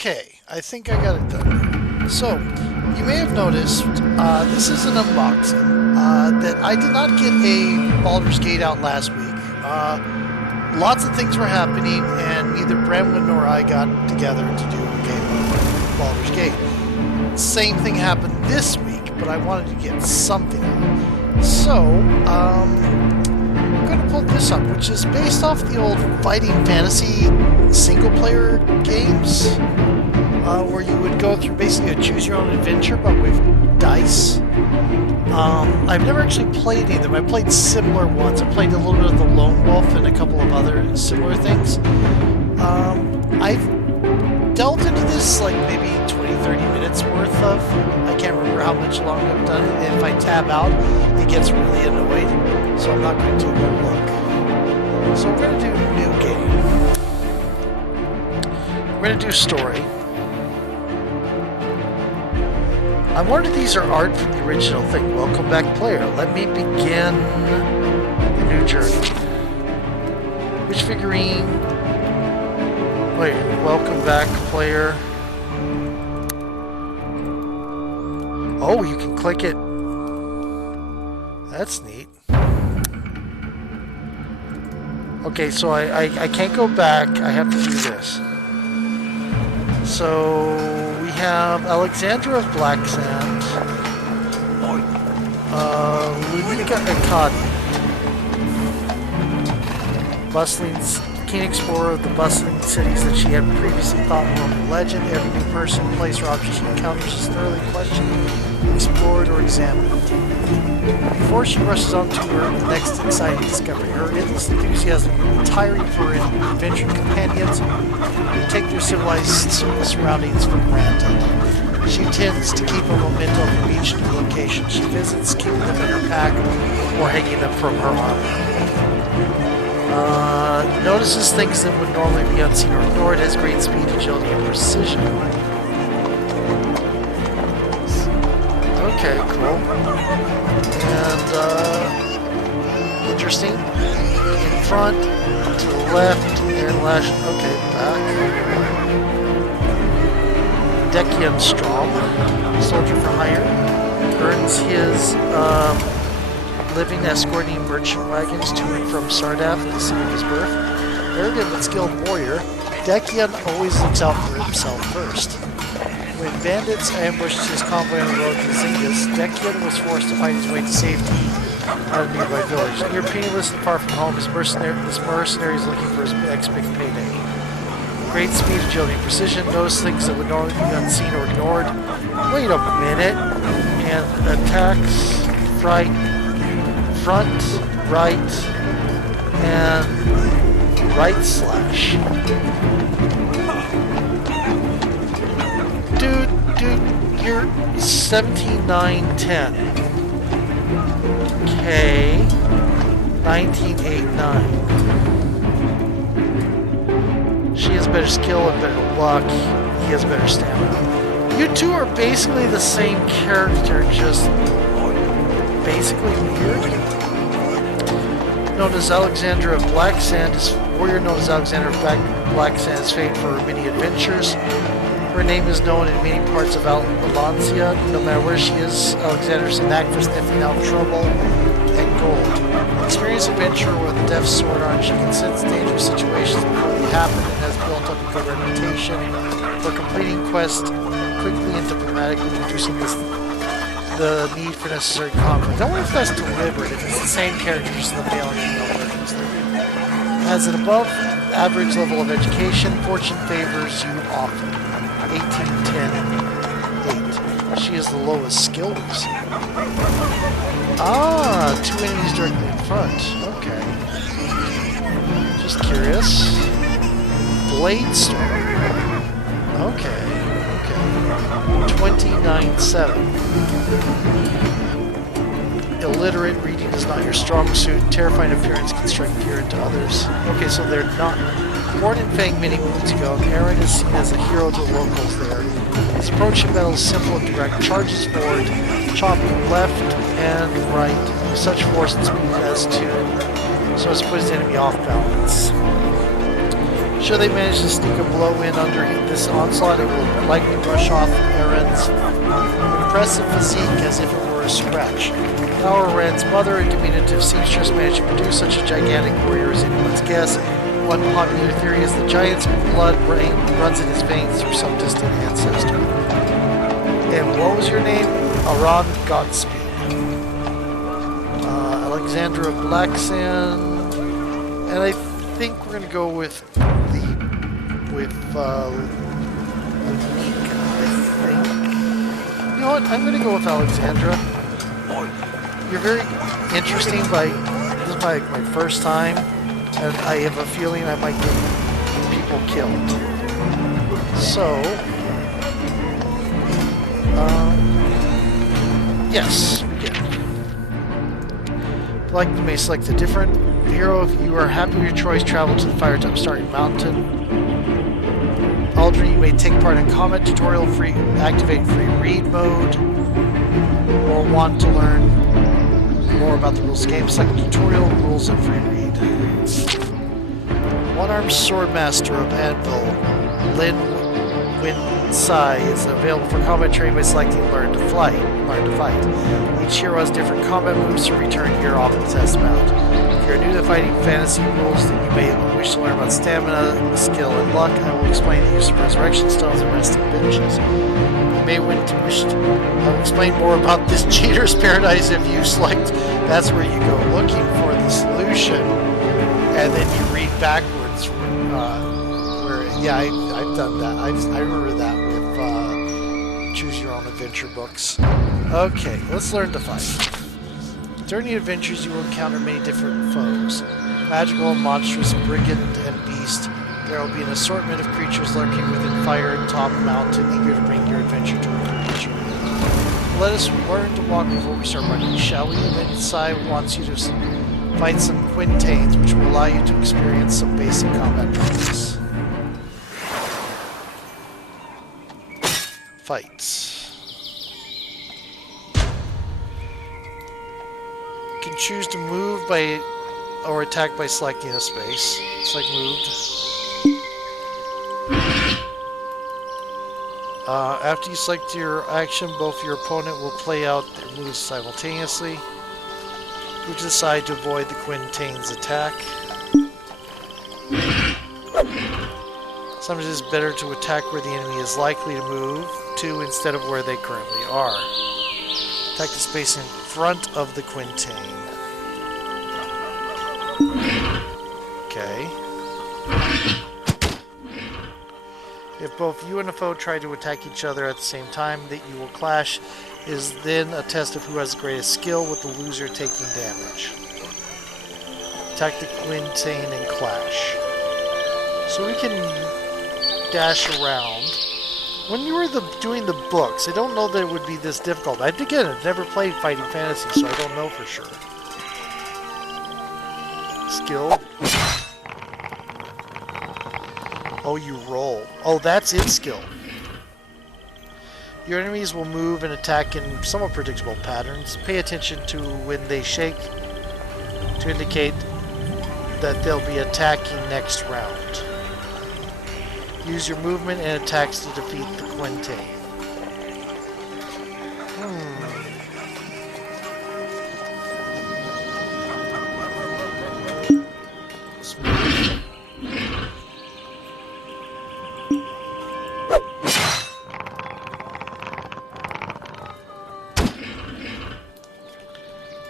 Okay, I think I got it done. So, you may have noticed, this is an unboxing, that I did not get a Baldur's Gate out last week. Lots of things were happening, and neither Bramwin nor I got together to do a game of Baldur's Gate. Same thing happened this week, but I wanted to get something out. So, I'm going to pull this up, which is based off the old fighting fantasy single-player games, where you would go through basically a choose-your-own-adventure, but with dice. I've never actually played any of them. I played similar ones. I played a little bit of the Lone Wolf and a couple of other similar things. I've delved into this like maybe 20-30 minutes worth of. I can't remember how much longer I've done it. And if I tab out, it gets really annoyed. So I'm not going to do a look. So we're going to do a new game. We're going to do story. I'm wondering if these are art from the original thing. Welcome back, player. Let me begin the new journey. Which figurine? Wait, welcome back, player. Oh, you can click it. That's neat. Okay, so I can't go back. I have to do this. So we have Alexandra of Blacksand, Lunica Akadi, bustling, keen explorer of the bustling cities that she had previously thought were a legend. Every new person, place, or object she encounters is thoroughly questioned, explored, or examined. Before she rushes on to her next exciting discovery, her endless enthusiasm and tiring for her adventuring companions who take their civilized surroundings for granted. She tends to keep a memento from each new location she visits, keeping them in her pack or hanging them from her armor. Notices things that would normally be unseen or ignored, has great speed, agility, and precision. Okay, cool. And, interesting. In front, to the left, and lash. Okay, back. Decian Strong, soldier for hire, earns his living escorting merchant wagons to and from Sardath, the city of his birth. Arrogant but skilled warrior, Decian always looks out for himself first. When bandits ambushed his convoy on the road to Zingus, Decian was forced to find his way to safety at a nearby village. Near penniless and far from home, this mercenary is looking for his next big payday. Great speed, agility, and precision, knows things that would normally be unseen or ignored. Wait a minute. And attacks, front, right, and right slash. Dude, you're 17, 9, 10. Okay. 19, 8, 9. She has better skill and better luck. He has better stamina. You two are basically the same character, just basically weird. Known as Alexandra of Blacksand, this warrior known as Alexandra of Blacksand is famed for her many adventures. Her name is known in many parts of Valencia. No matter where she is, Alexandra's a knack for sniffing out trouble and gold. Experienced adventurer with a deft sword arm, she can sense dangerous situations before they happen and has built up a good reputation for completing quests quickly and diplomatically, reducing the need for necessary conflict. I wonder if that's deliberate, if it's the same characters in the male and female versions. Has an above average level of education, fortune favors you often. 18, 10, 8. She is the lowest skill we see. Ah, two enemies directly in front. Okay. Just curious. Blade Storm. Okay. 29-7. Illiterate, reading is not your strong suit. Terrifying appearance can strike fear into others. Okay, so they're not. Born in Fang many moons ago, Aaron is seen as a hero to the locals there. His approach to battle is simple and direct. Charges forward, chopping left and right with such force and speed as to put his enemy off balance. Should they manage to sneak a blow in under this onslaught, it will likely brush off Eren's impressive physique as if it were a scratch. How Eren's mother, a diminutive seamstress, managed to produce such a gigantic warrior is anyone's guess. One popular theory is the giant's blood runs in his veins through some distant ancestor. And what was your name? Aran Godspeed. Alexandra Blacksand. And I think we're going to go with Lunica, I think. You know what? I'm going to go with Alexandra. You're very interesting, but this is my first time, and I have a feeling I might get people killed. So, yes, we get it. Like, you may select a different hero. If you are happy with your choice, travel to the Firetop Mountain. Aldrin, you may take part in combat tutorial, activate free read mode, or want to learn more about the rules of the game, select tutorial, rules, and free read. One-armed swordmaster of Anvil, Lin Winsai, is available for combat training by selecting learn to fight. Each hero has different combat moves, so return here off the test mount. If you're new to fighting fantasy rules, then you may wish to learn about stamina, skill, and luck. I will explain the use of resurrection stones and resting benches. You may wish to explain more about this cheater's paradise if you select. That's where you go looking for the solution, and then you read backwards. I've done that. I remember that with Choose Your Own Adventure books. Okay, let's learn to fight. During the adventures, you will encounter many different foes. Magical, monstrous, brigand, and beast. There will be an assortment of creatures lurking within Firetop Mountain, eager to bring your adventure to a conclusion. Let us learn to walk before we start running, shall we? Inside wants you to fight some quintains, which will allow you to experience some basic combat practice. Fights. You can choose to move by or attack by selecting a space. Select moved. After you select your action, both your opponent will play out their moves simultaneously. Move to the side to avoid the quintain's attack. Sometimes it's better to attack where the enemy is likely to move to instead of where they currently are. Attack the space in front of the quintain. Okay. If both you and the foe try to attack each other at the same time, that you will clash is then a test of who has the greatest skill, with the loser taking damage. Attack the quintain and clash. So we can dash around. When you were doing the books, I don't know that it would be this difficult. I've never played Fighting Fantasy, so I don't know for sure. Skill. Oh, you roll. Oh, that's its skill. Your enemies will move and attack in somewhat predictable patterns. Pay attention to when they shake to indicate that they'll be attacking next round. Use your movement and attacks to defeat the quintain.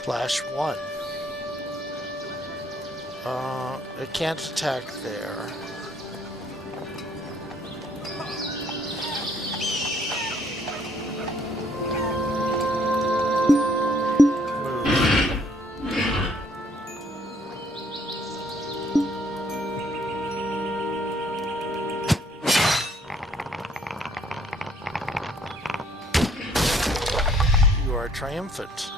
Flash 1. It can't attack there. You are triumphant.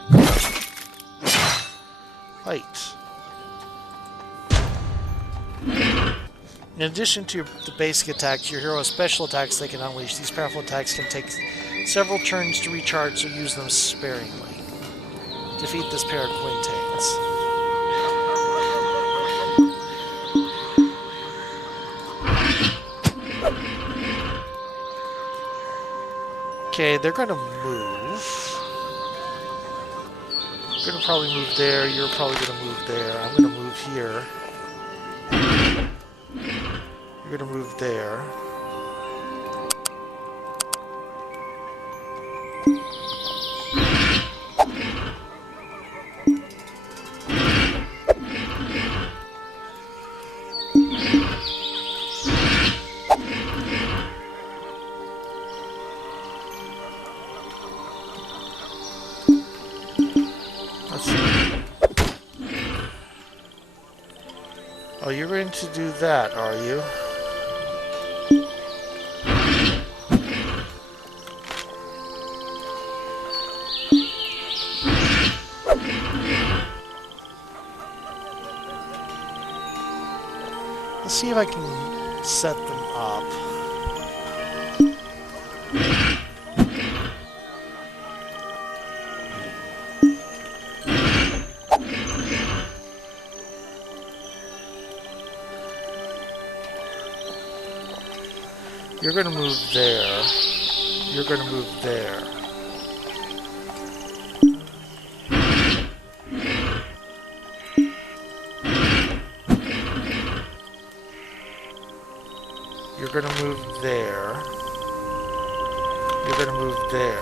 Fight. In addition to the basic attacks, your hero has special attacks they can unleash. These powerful attacks can take several turns to recharge, so use them sparingly. Defeat this pair of quintains. Okay, they're gonna move. You're gonna probably move there. You're probably gonna move there. I'm gonna move here. You're gonna move there. Oh, you're going to do that, are you? Let's see if I can set them up. You're going to move there. You're going to move there. You're going to move there. You're going to move there.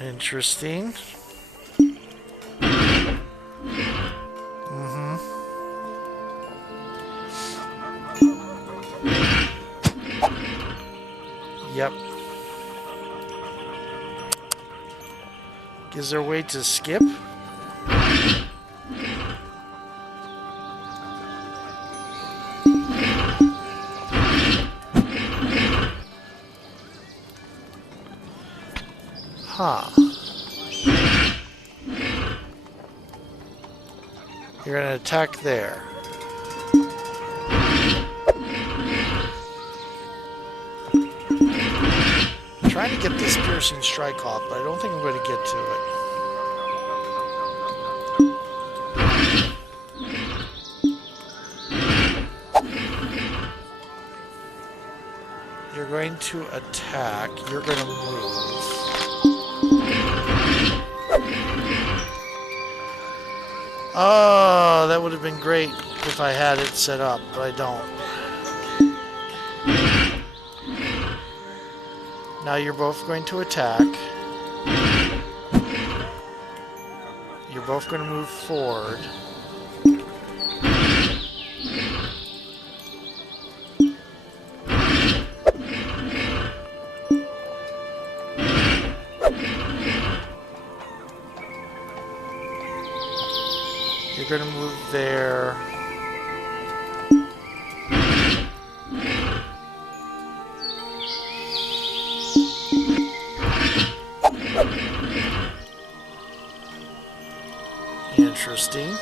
Interesting. Yep. Is there a way to skip? Huh. You're going to attack there. I'm trying to get this piercing strike off, but I don't think I'm going to get to it. You're going to attack. You're going to move. Oh, that would have been great if I had it set up, but I don't. Now you're both going to attack. You're both going to move forward. You're going to move there. Interesting.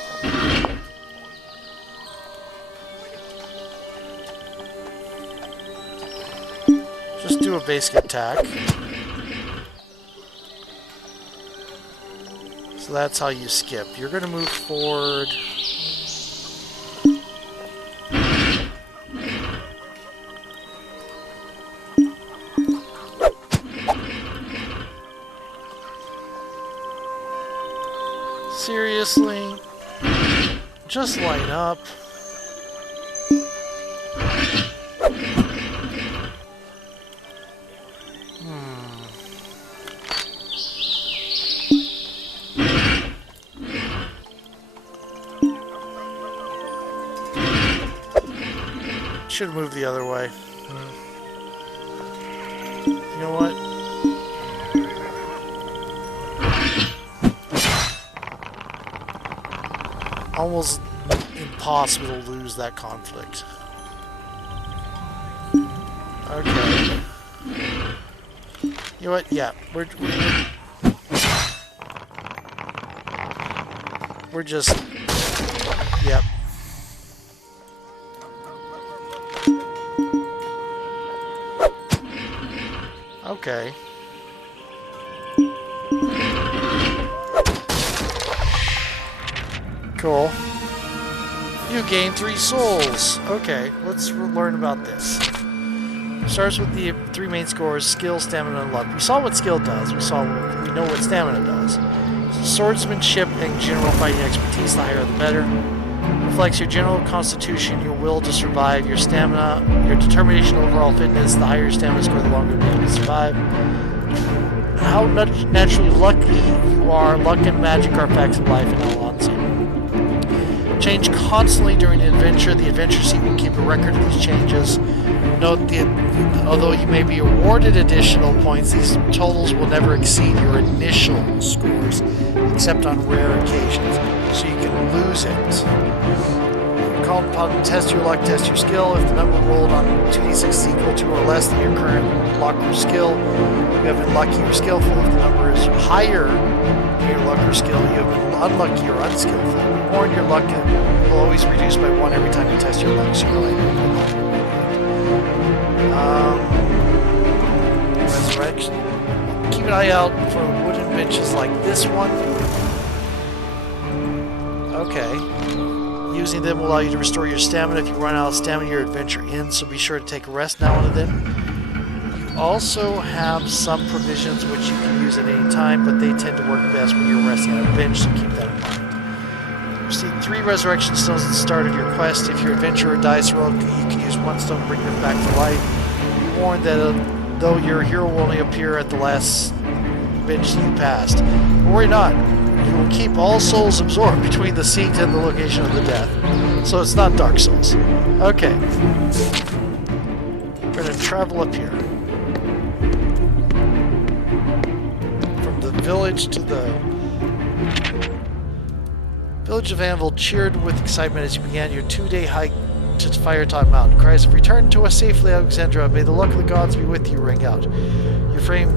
Just do a basic attack. So that's how you skip. You're going to move forward. Seriously? Just line up. Should have moved the other way. You know what? Almost impossible to lose that conflict. Okay. You know what? Yeah, we're just. Yep. Okay. Cool. You gain 3 souls. Okay, let's learn about this. Starts with the 3 main scores: skill, stamina, and luck. We saw what skill does. We know what stamina does. So swordsmanship and general fighting expertise, the higher the better. Reflects your general constitution, your will to survive, your stamina, your determination, overall fitness. The higher your stamina score, the longer you'll be able to survive. How naturally lucky you are. Luck and magic are facts of life in Alonso. Change constantly during the adventure. The adventure seat will keep a record of these changes. Note that although you may be awarded additional points, these totals will never exceed your initial scores, except on rare occasions, so you can lose it. Called upon to test your luck, test your skill. If the number rolled on 2d6 is equal to or less than your current luck or skill, you have been lucky or skillful. If the number is higher than your luck or skill, you have been unlucky or unskillful. Be warned, your luck will always reduce by 1 every time you test your luck, so you're like, resurrection. Keep an eye out for wooden benches like this one. Okay. Using them will allow you to restore your stamina. If you run out of stamina, your adventure ends, so be sure to take a rest now and then. You also have some provisions which you can use at any time, but they tend to work best when you're resting on a bench, so keep that in mind. You receive 3 resurrection stones at the start of your quest. If your adventurer dies heroically, you can use 1 stone to bring them back to life. Be warned that though your hero will only appear at the last bench you passed. But worry not. You will keep all souls absorbed between the seat and the location of the death. So it's not Dark Souls. Okay. We're going to travel up here. From the village to the... Village of Anvil cheered with excitement as you began your 2-day hike to Firetop Mountain. Cries of "Return to us safely, Alexandra. May the luck of the gods be with you" ring out. Your fame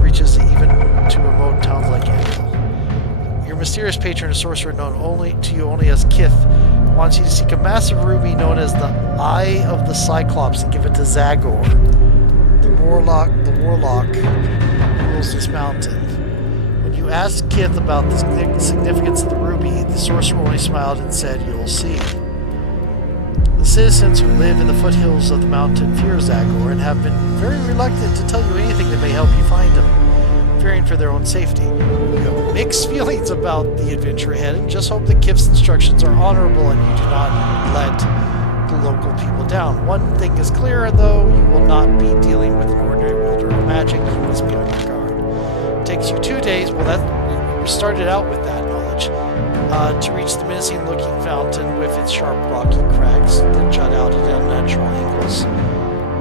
reaches even to remote towns like Anvil. Your mysterious patron, a sorcerer known to you only as Kith, wants you to seek a massive ruby known as the Eye of the Cyclops and give it to Zagor, the warlock who rules this mountain. When you asked Kith about the significance of the ruby, the sorcerer only smiled and said, "You'll see." The citizens who live in the foothills of the mountain fear Zagor and have been very reluctant to tell you anything that may help you find him, fearing for their own safety. You have mixed feelings about the adventure ahead and just hope that Kif's instructions are honorable and you do not let the local people down. One thing is clear, though, you will not be dealing with an ordinary wielder of magic. You must be on your guard. It takes you 2 days, well, that started out with that knowledge, to reach the menacing-looking fountain with its sharp rocky cracks that jut out at unnatural angles.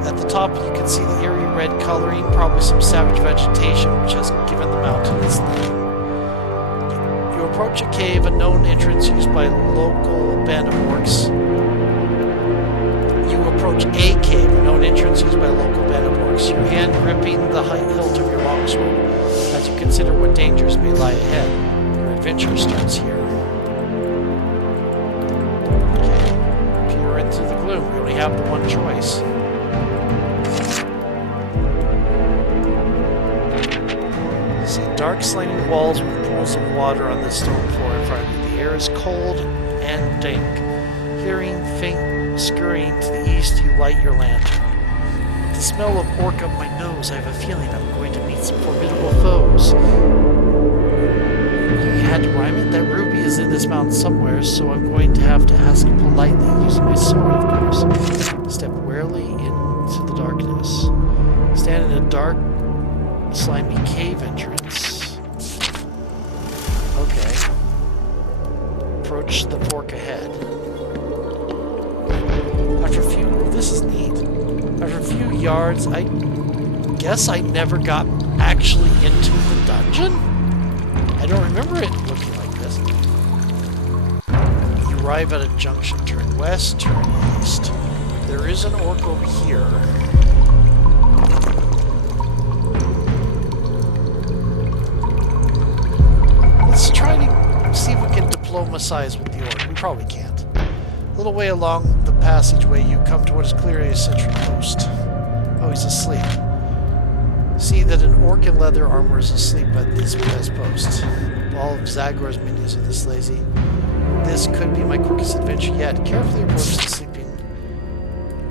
At the top, you can see the eerie red coloring, probably some savage vegetation which has given the mountain its name. You approach a cave, a known entrance used by local band of orcs. Your hand gripping the hilt of your longsword as you consider what dangers may lie ahead. Your adventure starts here. Okay, peer into the gloom. We only have the one choice. See dark slimy walls with pools of water on the stone floor in front of you. The air is cold and dank. Hearing faint scurrying to the east, you light your lantern. With the smell of orc up my nose, I have a feeling I'm going to meet some formidable foes. You had to rhyme it? That ruby is in this mountain somewhere, so I'm going to have to ask politely, using my sword, of course. Step warily into the darkness. Stand in a dark, slimy cave entrance. Okay. Approach the fork ahead. After a few... Oh, this is neat. After a few yards, I guess I never got actually into the dungeon? I don't remember it looking like this. You arrive at a junction. Turn west, turn east. There is an orc over here. Let's try to see if we can diplomatize with the orc. We probably can't. A little way along the passageway, you come to what is clearly a sentry post. Oh, he's asleep. See that an orc in leather armor is asleep at this post. All of Zagor's minions are this lazy. this could be my quickest adventure yet. Carefully approach the sleeping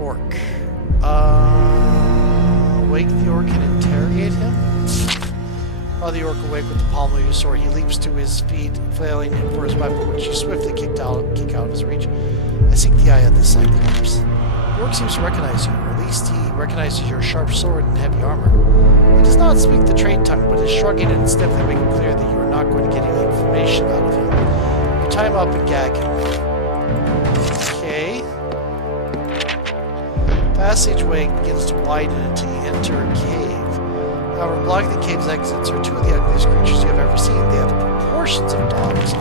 orc. Wake the orc and interrogate him? While the orc awake with the palm of your sword, he leaps to his feet, flailing for his weapon, which you swiftly kick out of his reach. I seek the eye of this Cyclops. The orc seems to recognize you, or at least he recognizes your sharp sword and heavy armor. He does not speak the trade tongue, but is shrugging and stiffly making clear that you are not going to get any information out of him. You tie him up and gag him. Okay. Passageway begins to widen until you enter a cave. However, blocking the cave's exits are two of the ugliest creatures you have ever seen. They have the proportions of dogs.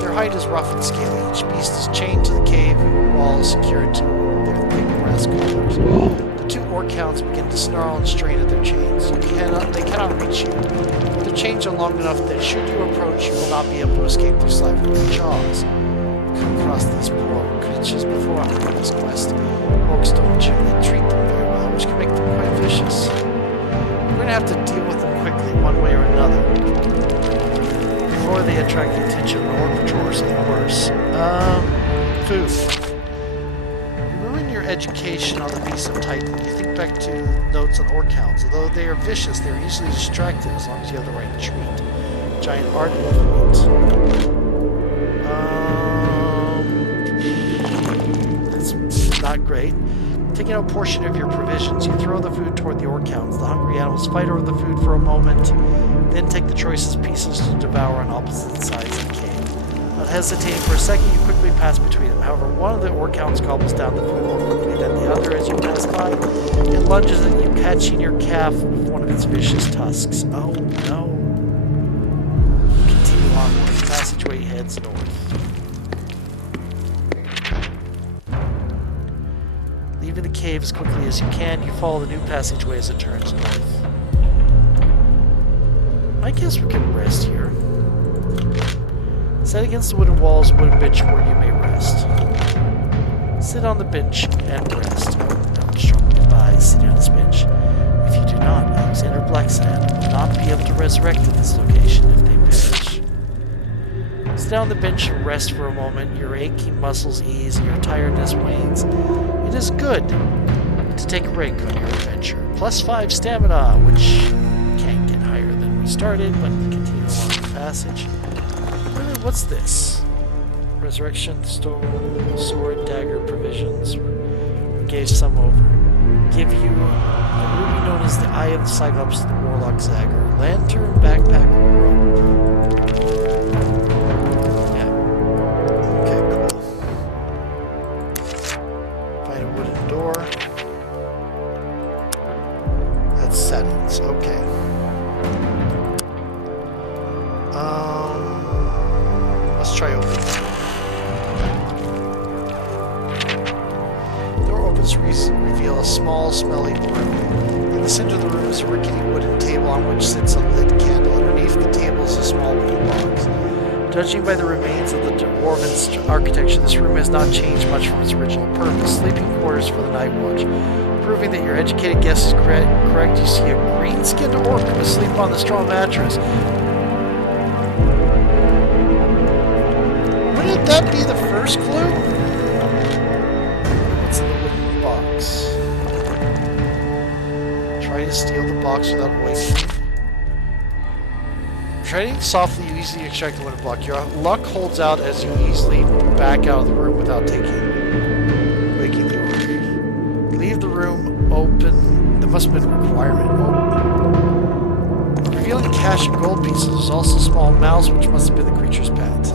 Their height is rough and scaly. Each beast is chained to the cave walls, secured to their thick brass collars. The two orc hounds begin to snarl and strain at their chains. They cannot reach you. Their chains are long enough that should you approach, you will not be able to escape their slithering jaws. Come across these poor creatures before on this quest. Orcs don't generally treat them very well, which can make them quite vicious. We're going to have to deal with them quickly, one way or another, before they attract the attention of orc patrollers and worse. Food. You ruin your education on the beast of Titan. You think back to notes on orc hounds. Although they are vicious, they are easily distracted as long as you have the right treat. Giant art movement. That's not great. Taking out a portion of your provisions, you throw the food toward the orc hounds. The hungry animals fight over the food for a moment, then take the choicest pieces to devour on opposite sides of the cave. Not hesitating for a second, you quickly pass between them. However, one of the orc hounds gobbles down the food more quickly than the other as you pass by. It lunges at you, catching your calf with one of its vicious tusks. Oh no. Continue onward. The passageway heads north. Leaving the cave as quickly as you can, you follow the new passageway as it turns north. I guess we can rest here. Set against the wooden walls, a wooden bench where you may rest. Sit on the bench and rest. Oh, don't strongly advise sitting on this bench. If you do not, Alexander Blacksand will not be able to resurrect at this location if they perish. Sit down on the bench and rest for a moment. Your aching muscles ease and your tiredness wanes. It is good to take a break on your adventure. +5 stamina, which can't get higher than we started, but continue along the passage. Really, what's this? Resurrection, stone, sword, dagger, provisions. We gave some over. Give you a ruby known as the Eye of the Cyclops, the Warlock Dagger. Lantern, backpack, rope. Okay. Let's try opening the door. The door opens to reveal a small, smelly room. In the center of the room is a rickety wooden table on which sits a lit candle. Underneath the table is a small wooden box. Judging by the remains of the dwarven architecture, this room has not changed much from its original purpose. Sleeping quarters for the night watch. Proving that your educated guess is correct, you see a green-skinned orc asleep on the straw mattress. Wouldn't that be the first clue? What's in the wooden box? Try to steal the box without awakening. Treading softly, you easily extract the wooden block. Your luck holds out as you easily back out of the room without waking the orc. Leave the room open. There must have been a requirement. Revealing a cache of gold pieces. There's also a small mouse, which must have been the creature's pet.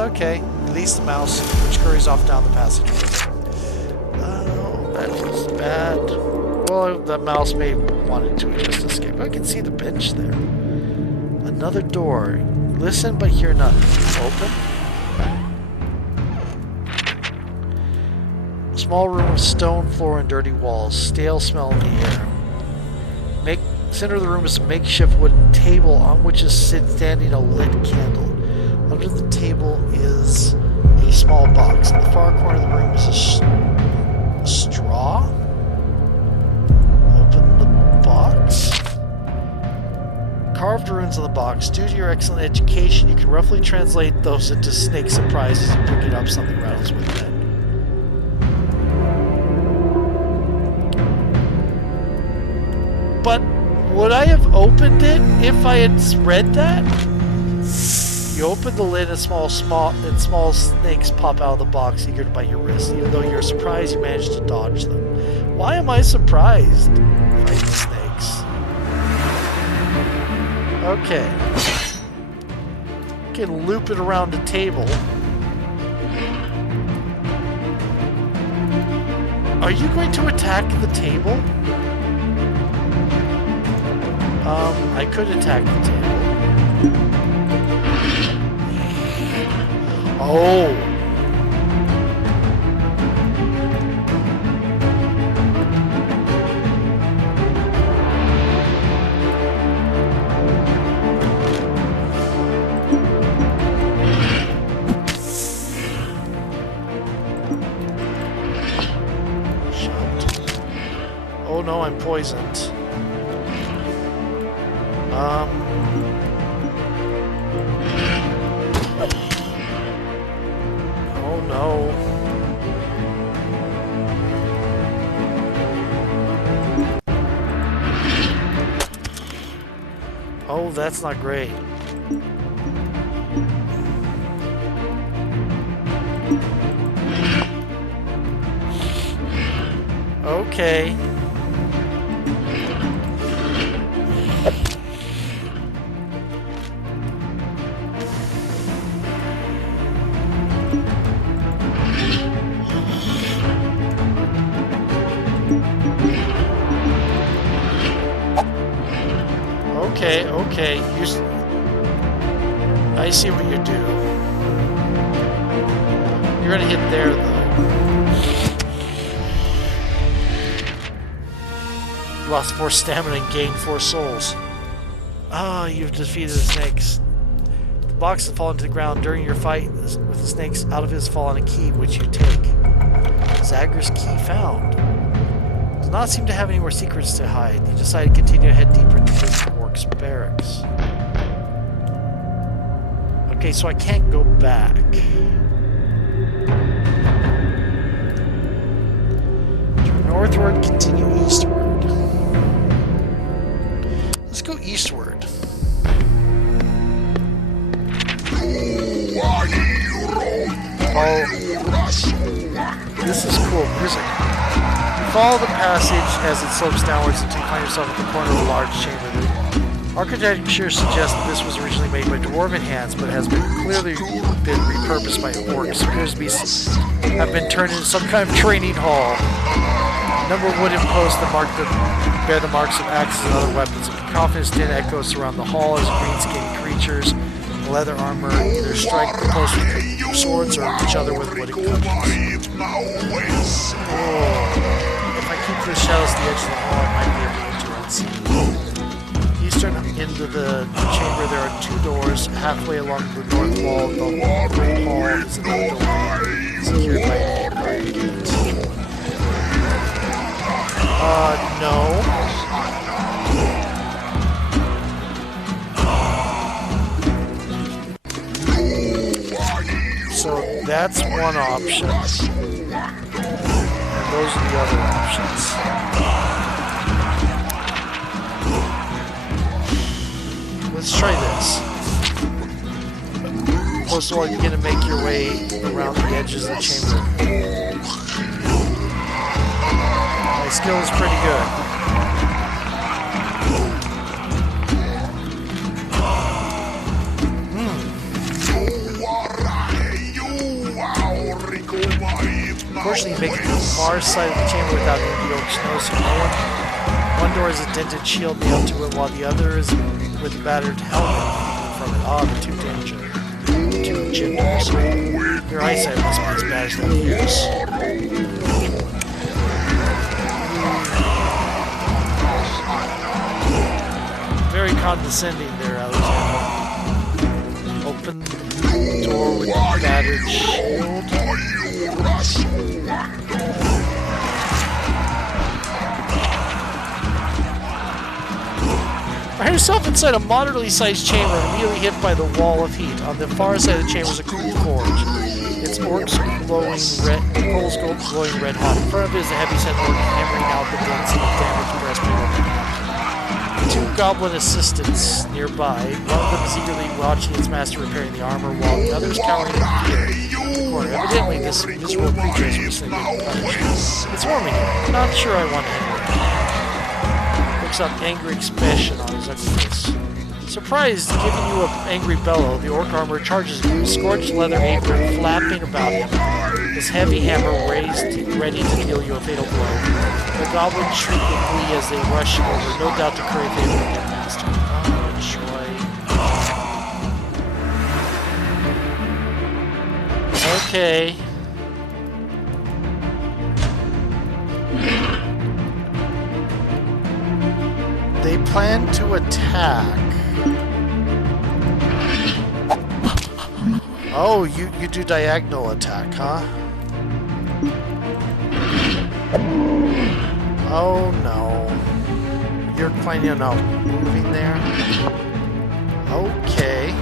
Okay, release the mouse, which scurries off down the passageway. Oh, that was bad. Well, the mouse may have wanted to just escape. I can see the bench there. Another door. Listen, but hear nothing. Open. Small room with stone floor and dirty walls. Stale smell in the air. Center of the room is a makeshift wooden table on which is standing a lit candle. Under the table is a small box. In the far corner of the room is a straw. Open the box. carved runes on the box. Due to your excellent education, you can roughly translate those into snake surprises and pick it up. Something rattles with it. But would I have opened it if I had read that? You open the lid and small snakes pop out of the box, eager to bite your wrist. Even though you're surprised, you managed to dodge them. Why am I surprised? Fighting snakes. Okay. You can loop it around the table. Are you going to attack the table? I could attack the table. Oh. Oh no, I'm poisoned. Oh no. Oh, that's not great. Okay. Okay, I see what you do. You're gonna hit there, though. Lost 4 stamina and gained 4 souls. Ah, you've defeated the snakes. The box has fallen to the ground. During your fight with the snakes, out of it has fallen a key, which you take. Zagreus key found. Does not seem to have any more secrets to hide. You decide to continue to head deeper into the Orc's barracks. Okay, so I can't go back. Turn northward, continue eastward. Let's go eastward. Oh, this is cool music. Follow the passage as it slopes downwards until you find yourself at the corner of a large chamber. The architecture suggests that this was originally made by dwarven hands, but has been clearly been repurposed by orcs. It appears to be have been turned into some kind of training hall. A number of wooden posts that bear the marks of axes and other weapons. A cacophonous din echoes around the hall as green-skinned creatures in leather armor either strike the posts with swords or each other with wooden cudgels. Oh. If I keep the shadows to the edge of the hall, I might be able to unseen. Eastern end of the chamber, there are 2 doors. Halfway along the north wall, the great hall is another door, secured by a gate. No. So that's one option. Those are the other options. Let's try this. First of all, you're going to make your way around the edges of the chamber. My skill is pretty good. Unfortunately, you make it to the far side of the chamber without any of the orc's nose. One door is a dented shield nailed to it, while the other is with a battered helmet from it. Ah, the 2 gymnasts. Your eyesight must be as bad as that ears. Very condescending there, Alexander. Open the door with a battered shield. Why are yourself inside a moderately sized chamber and immediately hit by the wall of heat. On the far side of the chamber is a cool forge. Its orcs glowing red, coals glowing red hot. In front of it is a heavy-set orc hammering out the dents in the damaged breastplate of the hand. Two goblin assistants nearby. One of them is eagerly watching its master repairing the armor, while the other is cowering in the corner. Evidently, this miserable creature has recently been punished. It's warm in here. Not sure I want to enter it. Looks up angry expression on his ugly face. Surprised, giving you an angry bellow, the orc armor charges you, scorched leather apron flapping about him, his heavy hammer raised, ready to deal you a fatal blow. The goblins shriek in glee as they rush over, no doubt to curry favor with their master. Oh, joy. Okay. They plan to attack. Oh, you do diagonal attack, huh? Oh no. You're planning on moving there? Okay.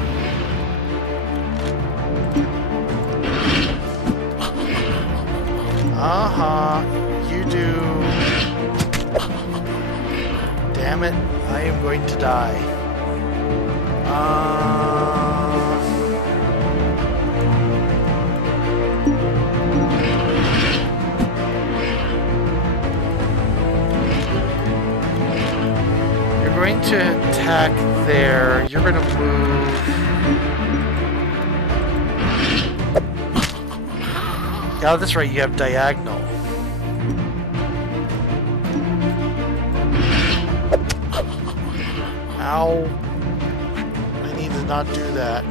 Uh-huh. You do... Damn it. I am going to die. You're going to attack there. You're going to move. Yeah, that's right. You have diagonal. Ow. I need to not do that.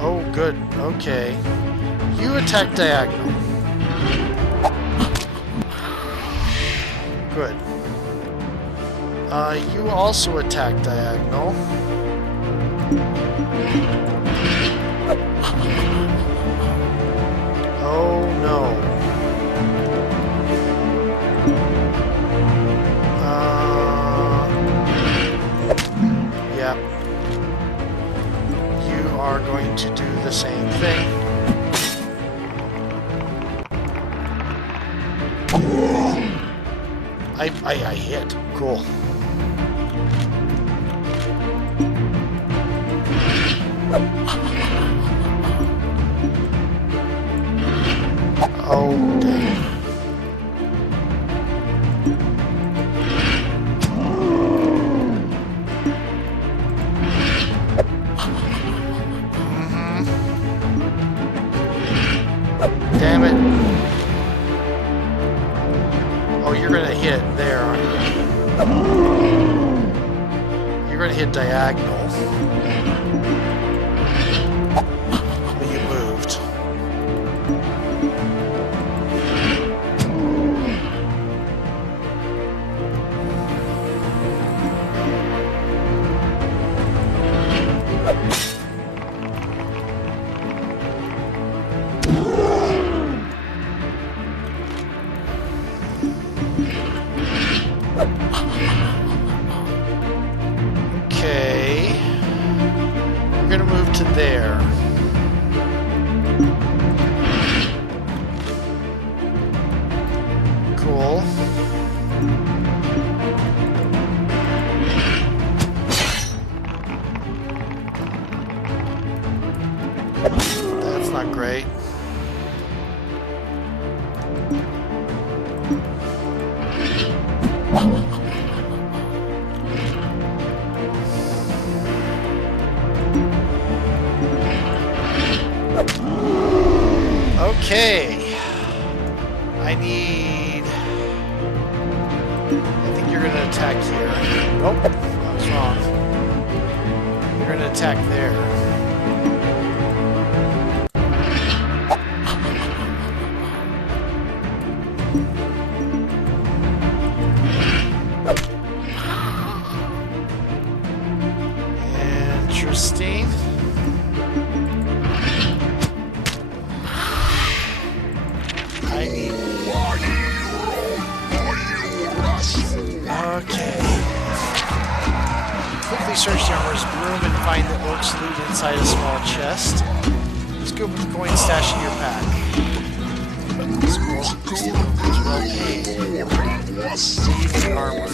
Oh, good. Okay. You attack diagonal. Good. You also attack diagonal. Oh no. Yeah. You are going to do the same thing. I hit. Cool. Oh, dang. Damn it. Oh, you're gonna hit there, aren't you? You're gonna hit diagonal. You moved. Okay. We're gonna move to there. Cool. That's not great. Okay. I think you're gonna attack here. Nope, I was wrong. You're gonna attack there. Interesting. Okay. Quickly search the armor's room and find the orc's loot inside a small chest. Scoop of coins stashed in your pack. Score 60 coins well paid. Leave the armor.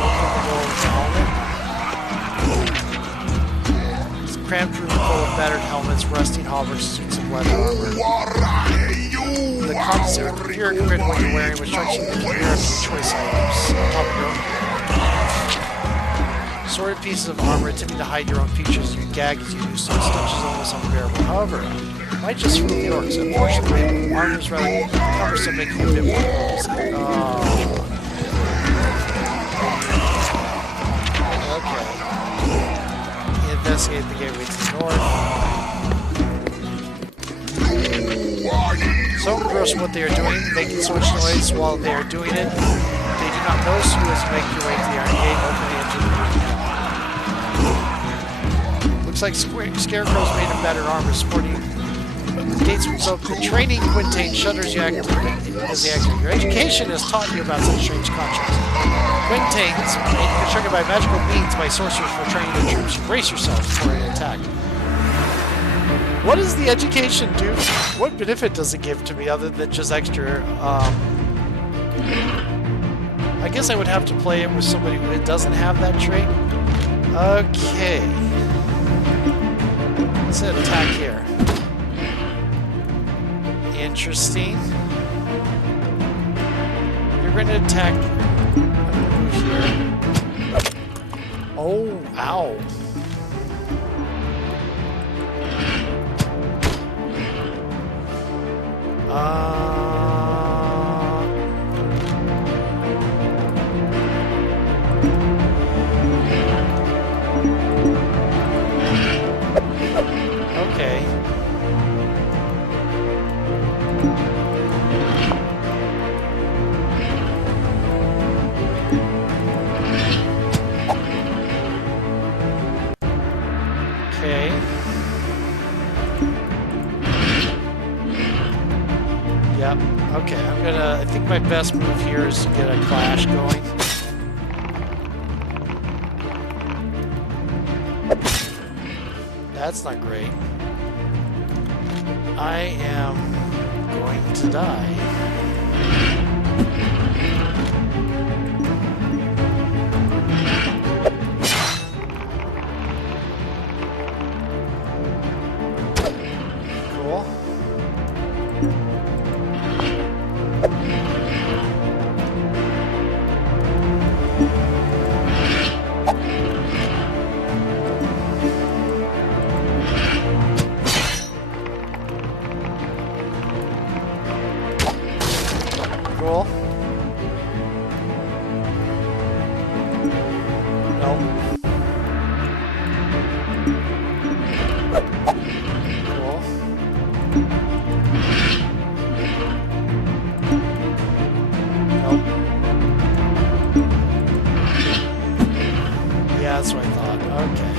Open the door with the helmet. It's a cramped room full of battered helmets, rusting halberds, suits of leather armor. The costs are inferior compared to what you're wearing, which strikes you as rare of choice items. On top of your own. Sorted pieces of armor attempting to hide your own features. You gag as you do so. Stench is almost unbearable. However, it might just fool the orcs. Unfortunately, armor is rather cumbersome, making you a bit more clumsy. Okay. Investigate the gateway to the north. So engrossed in what they are doing, making so much noise while they are doing it, they do not notice you as you make your way to the iron gate, opening into the room. Looks like scarecrows made of battered armor, sporting gates from soap. The training Quintain shudders you as the actor. Your education has taught you about such strange constructs. Quintains made constructed by magical means by sorcerers for training the troops. Brace yourself for an attack. What does the education do? What benefit does it give to me other than just extra? I guess I would have to play it with somebody who doesn't have that trait. Okay. Let's attack here. Interesting. You're going to attack. Move here. Oh, ow. Okay. Okay. Yep. Okay, I think my best move here is to get a clash going. That's not great. I am going to die. Cool. Cool. Nope. Cool. Nope. Yeah, that's what I thought. Okay.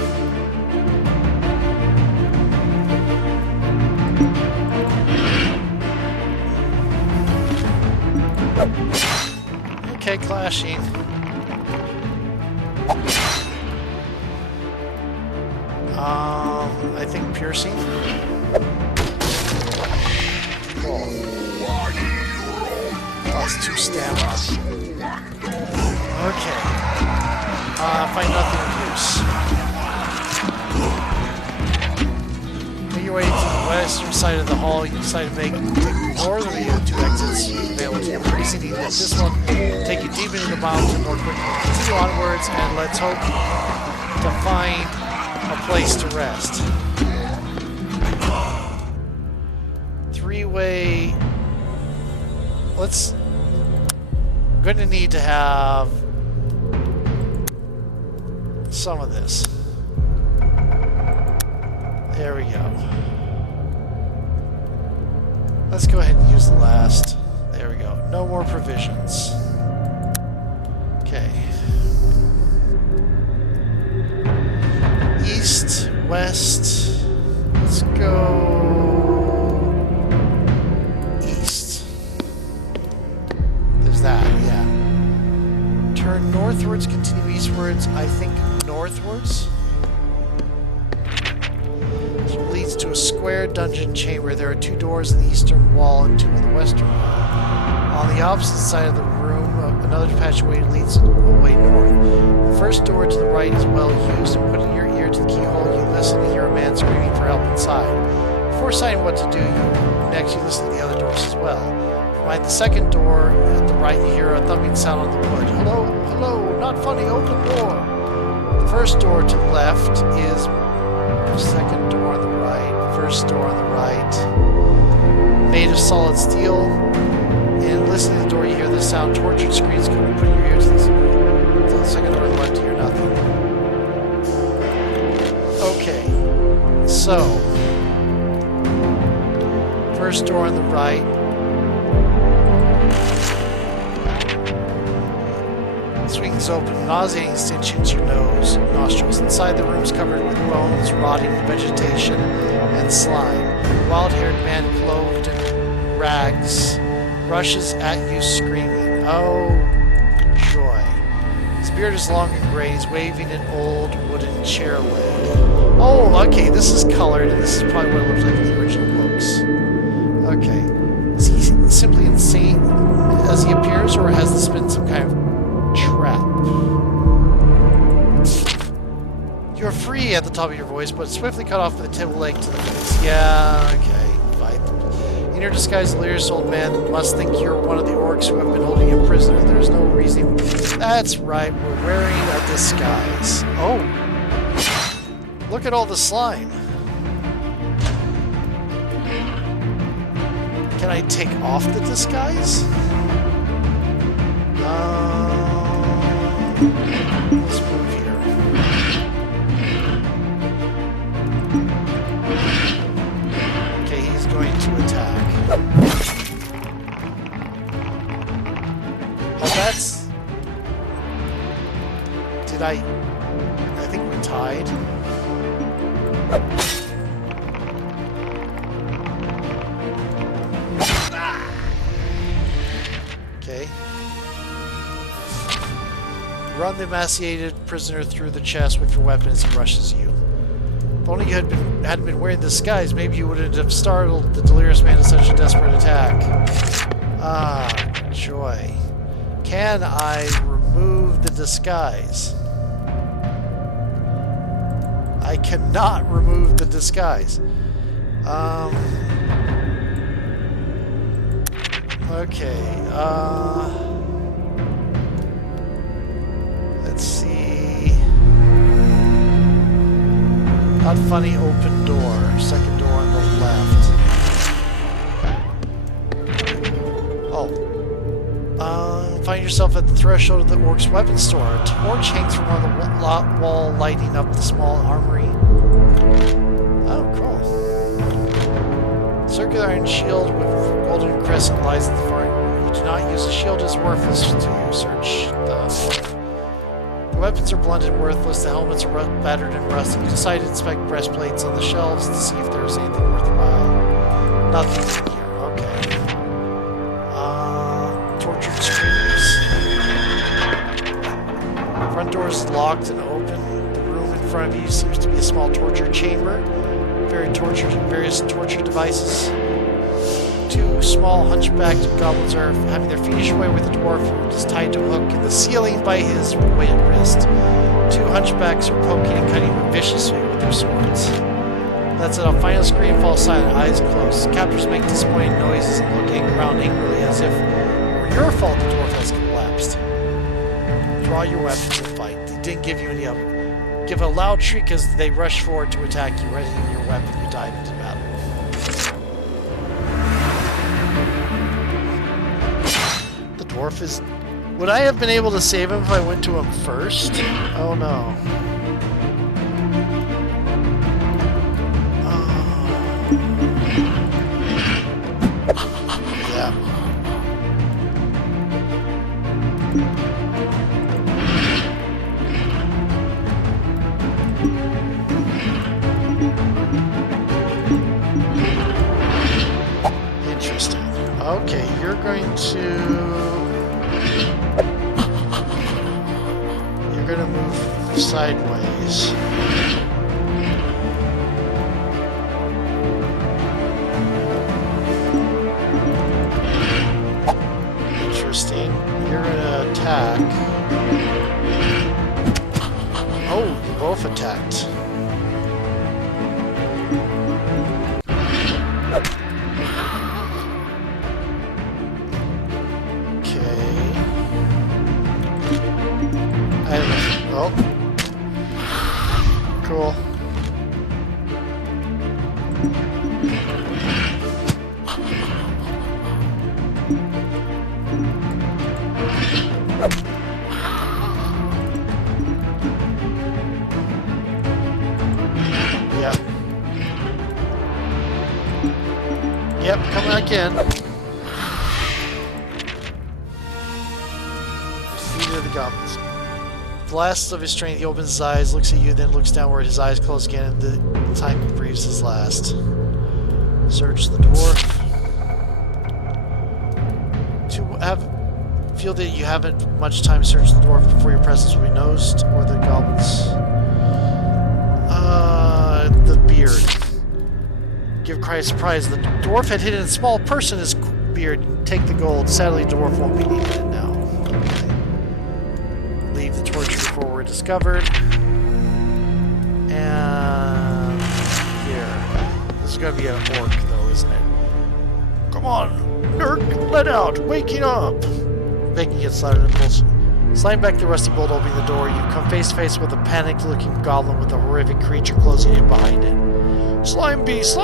Okay, clashing. I think piercing. Cool. Plus 2 stamina. Okay. Find nothing of use. Make your way to the western side of the hall. You decide to take the northern of the 2 exits available to you. Increasing this one take you deep into the mountain more quickly. Continue onwards and let's hope to find a place to rest. 3-way. I'm going to need to have some of this. There we go. Let's go ahead and use the last. There we go. No more provisions. Okay. East, west. Let's go east. There's that. westwards, continue eastwards, I think northwards. So it leads to a square dungeon chamber. There are 2 doors in the eastern wall and 2 in the western wall. On the opposite side of the room, another passageway leads away north. The first door to the right is well used, and putting your ear to the keyhole, you listen to hear a man screaming for help inside. Before deciding what to do, next you listen to the other doors as well. Behind the second door at the right, you hear a thumping sound on the wood. Hello, hello, not funny, open door. The first door to the left is the second door on the right, first door on the right, made of solid steel. And listening to the door, you hear the sound. Tortured screams. Put your ears to the second door on the left, you hear nothing. Okay, so first door on the right. Swings open, nauseating stench into your nostrils. Inside the room is covered with bones, rotting vegetation, and slime. A wild-haired man clothed in rags rushes at you screaming. Oh, joy. His beard is long and gray. He's waving an old wooden chair leg. Oh, okay, this is colored, and this is probably what it looks like in the original books. Okay. Is he simply insane as he appears, or has this been some kind of trap? You're free at the top of your voice, but swiftly cut off with a tip of leg to the face. Yeah, okay. In your disguise, the delirious old man must think you're one of the orcs who have been holding him prisoner. There's no reason. That's right, we're wearing a disguise. Oh! Look at all the slime. Can I take off the disguise? Let's move here. Okay, he's going to attack. Oh, that's... Did I think we tied. Okay. Run the emaciated prisoner through the chest with your weapon as he rushes you. If only you hadn't been wearing the disguise, maybe you wouldn't have startled the delirious man to such a desperate attack. Ah, joy. Can I remove the disguise? I cannot remove the disguise. Okay, let's see. Not funny, open door. Second door on the left. Oh. Find yourself at the threshold of the orc's weapons store. A torch hangs from on the wall, lighting up the small armory. Oh, cool. Circular iron shield with golden crescent lies at the far end. You do not use the shield as worthless to search the weapons are blunt and worthless. The helmets are battered and rusty. You decide to inspect breastplates on the shelves to see if there's anything worthwhile. Nothing in here. Okay. Tortured screams. Front door is locked and open. The room in front of you seems to be a small torture chamber. Various torture devices. Two small hunchbacked goblins are having their fiendish way with a dwarf who is tied to a hook in the ceiling by his weighted wrist. Two hunchbacks are poking and cutting viciously with their swords. That's it. A final scream falls silent, eyes closed. Captors make disappointed noises and looking around angrily as if it were your fault the dwarf has collapsed. Draw your weapons and fight. They didn't give you any of them. Give a loud shriek as they rush forward to attack you. Readying your weapon, you dive into battle. The dwarf is... Would I have been able to save him if I went to him first? Oh no. Yeah. Interesting. Okay, you're going to... sideways. Interesting. You're gonna attack. Oh, you both attacked. Oh. Cool. Yep. Yep, come back in. Defeated the goblins. Last of his strength, he opens his eyes, looks at you, then looks downward, his eyes close again, and the time he breathes his last. Search the dwarf. Feel that you haven't much time to search the dwarf before your presence will be noticed, or the goblins. The beard. Give cry of surprise. The dwarf had hidden a small purse in his beard. Take the gold. Sadly, the dwarf won't be needing it now. Leave the torch before we're discovered. And here. This is gonna be an orc though, isn't it? Come on, Nurk, let out, waking up! Begging gets louder than bullshit. Sliding back the rusty bolt, opening the door, you come face to face with a panicked looking goblin with a horrific creature closing in behind it. Slime beast,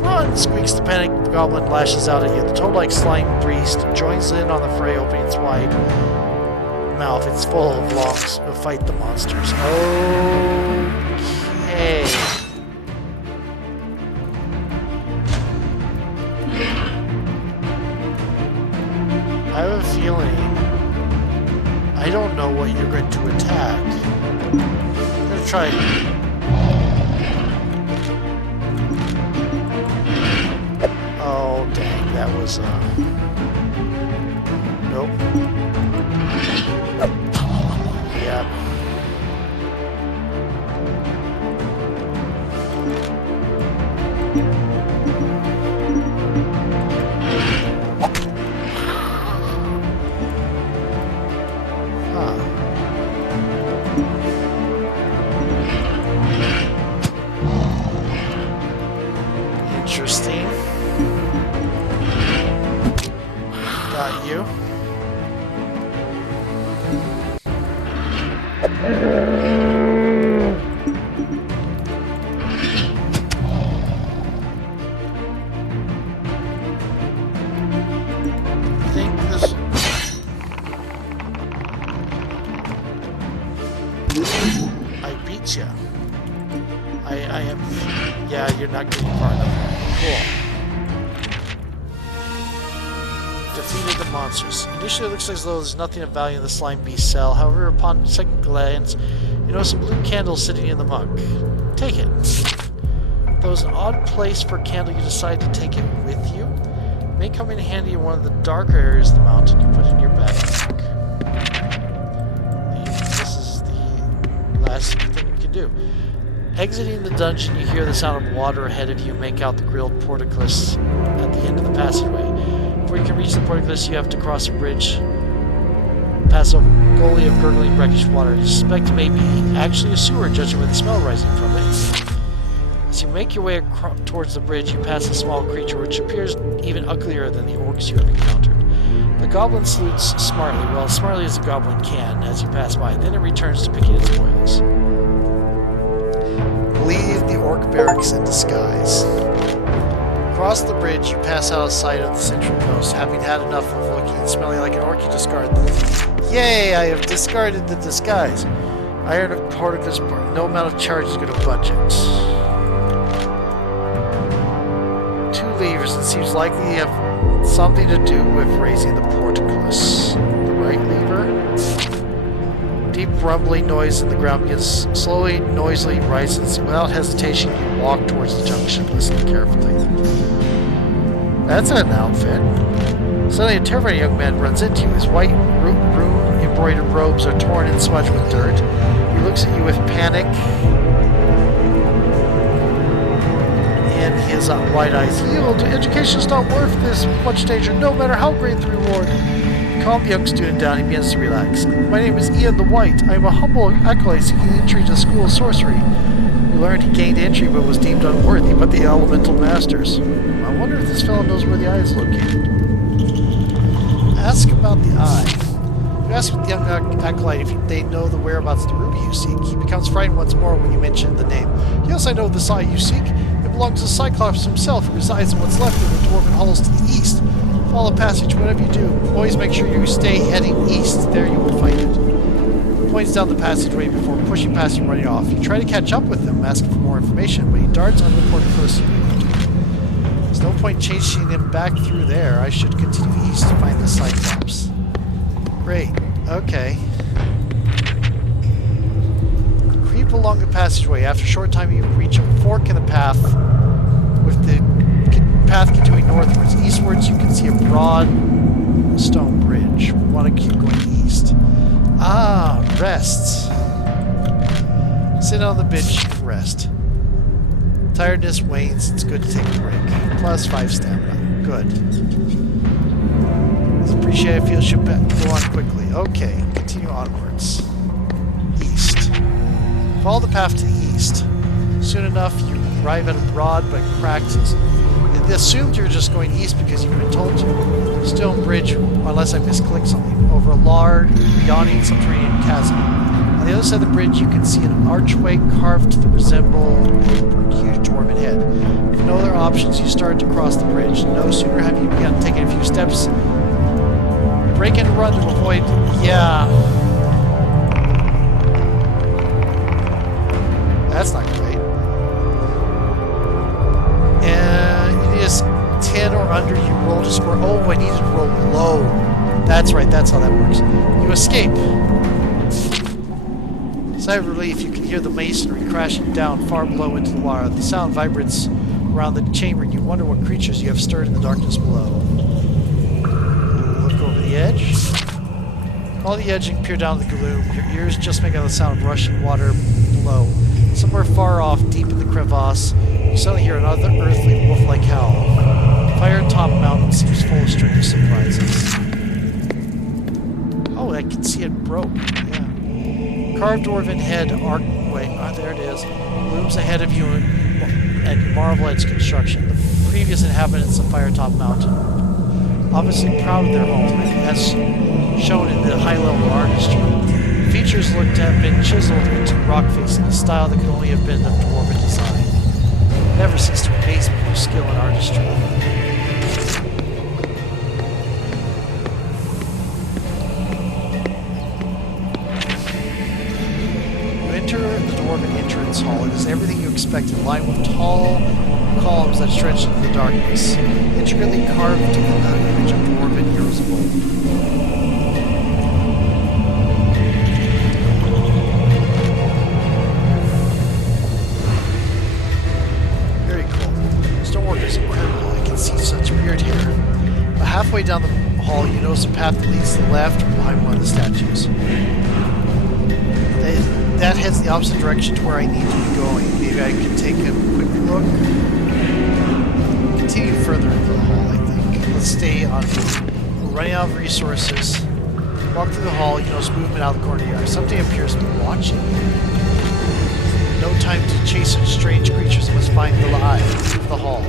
run! Squeaks the panicked goblin, lashes out at you. The toad-like slime beast joins in on the fray, opening its wide mouth. It's full of longs to fight the monsters. Okay. I have a feeling I don't know what you're going to attack. I'm going to try. Oh, dang, that was, nope. Yeah. Interesting. Got you. I think this... I beat you. I am... Yeah, you're not getting far enough. Cool. Defeated the monsters. Initially, it looks as though there's nothing of value in the slime beast cell. However, upon second glance, you notice a blue candle sitting in the mug. Take it. Though it's an odd place for a candle, you decide to take it with you. It may come in handy in one of the darker areas of the mountain you put in your backpack. This is the last thing we can do. Exiting the dungeon, you hear the sound of water ahead of you. Make out the grilled portcullis at the end of the passageway. Before you can reach the portcullis, you have to cross a bridge, pass a gully of gurgling brackish water. You suspect it may be actually a sewer, judging by the smell rising from it. As you make your way towards the bridge, you pass a small creature which appears even uglier than the orcs you have encountered. The goblin salutes smartly, well, as smartly as a goblin can, as you pass by. Then it returns to picking its spoils. Leave the orc barracks in disguise. Across the bridge, you pass out of sight of the central coast. Having had enough of looking and smelling like an orc, you discard them. Yay! I have discarded the disguise. Iron of portcullis, no amount of charge is going to budge it. 2 levers. It seems likely you have something to do with raising the portcullis. The right lever. Deep rumbling noise in the ground begins slowly, noisily rises. Without hesitation, you walk towards the junction, listening carefully. That's an outfit. Suddenly, a terrifying young man runs into you. His white, rune-embroidered robes are torn and smudged with dirt. He looks at you with panic in his wide eyes. Yield! Education is not worth this much danger, no matter how great the reward. Calm the young student down. He begins to relax. My name is Ian the White. I am a humble acolyte seeking entry to the School of Sorcery. We learned he gained entry but was deemed unworthy by the elemental masters. I wonder if this fellow knows where the eye is located. Ask about the eye. You ask the young acolyte if they know the whereabouts of the ruby you seek. He becomes frightened once more when you mention the name. Yes, I know this eye you seek. It belongs to Cyclops himself, who resides in what's left of the dwarven halls to the east. Follow the passage, whatever you do. Always make sure you stay heading east. There you will find it. He points down the passageway before pushing past you and running off. You try to catch up with him, asking for more information, but he darts unreported close to you. There's no point chasing him back through there. I should continue east to find the Cyclops. Great. Okay. Creep along the passageway. After a short time, you reach a fork in the path with the path continuing northwards. Eastwards, you can see a broad stone bridge. We want to keep going east. Ah, rests. Sit on the bench and rest. Tiredness wanes. It's good to take a break. Plus 5 stamina. Good. It's appreciated. I feel it should go on quickly. Okay, continue onwards. East. Follow the path to the east. Soon enough, you arrive at a broad but cracked. They assumed you're just going east because you've been told to. Stone bridge, unless I misclicked something, over a large, yawning subterranean chasm. On the other side of the bridge, you can see an archway carved to resemble a huge dwarven head. With no other options, you start to cross the bridge. No sooner have you begun taking a few steps, break and run to avoid. Yeah. That's not great. 10 or under, you roll to score. Oh, I need to roll low. That's right, that's how that works. You escape. Sigh of relief, you can hear the masonry crashing down far below into the water. The sound vibrates around the chamber, and you wonder what creatures you have stirred in the darkness below. Look over the edge. Follow the edge and peer down the gloom. Your ears just make out the sound of rushing water below. Somewhere far off, deep in the crevasse, you suddenly hear another earthly wolf-like howl. Firetop Mountain seems full of strange surprises. Oh, I can see it broke. Yeah. Carved dwarven head archway. Ah, there it is. Looms ahead of you and marvel at its construction. The previous inhabitants of Firetop Mountain, obviously proud of their home, as shown in the high-level artistry. Features looked to have been chiseled into rock face in a style that could only have been of dwarven design. Never cease to amaze me with your skill in artistry. You enter the dwarven entrance hall. It is everything you expected, lined with tall columns that stretch into the darkness, intricately carved in the image of dwarven heroes of old. Halfway down the hall, you notice a path that leads to the left behind one of the statues. That heads the opposite direction to where I need to be going. Maybe I can take a quick look. Continue further into the hall, I think. Let's stay on. We're running out of resources. Walk through the hall, you notice movement out of the corner of your eye. Something appears to be watching you. No time to chase such strange creatures. I must find the eye of the hall.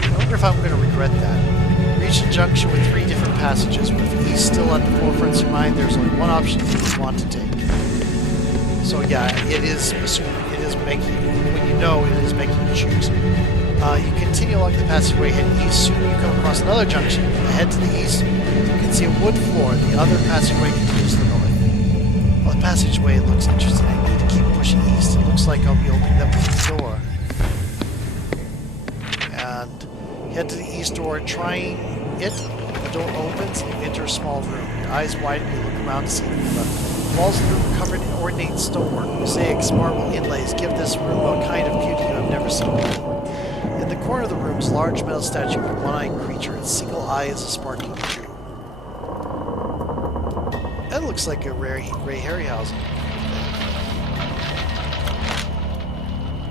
I wonder if I'm going to regret that. Reach a junction with 3 different passages. With the east still at the forefront of your mind, there's only one option you want to take. So yeah, it is making, when you know, it is making you choose. You continue along the passageway, head east. Soon you come across another junction. Head to the east. You can see a wood floor. The other passageway continues to the north. Well, the passageway looks interesting. I need to keep pushing east. It looks like I'll be opening that one door. And head to the east door, trying it. The door opens and you enter a small room. Your eyes widen and you look around to see the walls of the room covered in ornate stonework. Mosaics, marble inlays give this room a kind of beauty you have never seen before. In the corner of the room is a large metal statue of a one-eyed creature. Its single eye is a sparkling jewel. That looks like a Ray Harryhausen.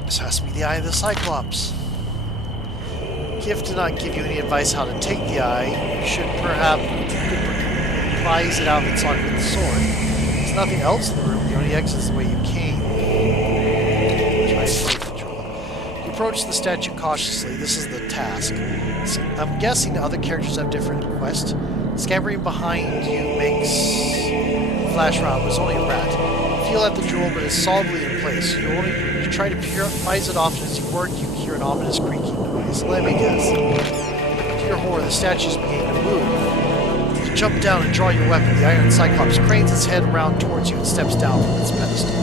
This has to be the Eye of the Cyclops. Gift did not give you any advice how to take the eye. You should perhaps prise it out of its socket with the sword. There's nothing else in the room. The only exit is the way you came. You approach the statue cautiously. This is the task. I'm guessing the other characters have different quests. Scampering behind you makes a flash round, but it's only a rat. You feel at the jewel, but it's solidly in place. You try to prise it off, and as you work, you hear an ominous creaking noise. Let me guess. To your horror, the statue is beginning to move. You jump down and draw your weapon. The Iron Cyclops cranes its head around towards you and steps down from its pedestal.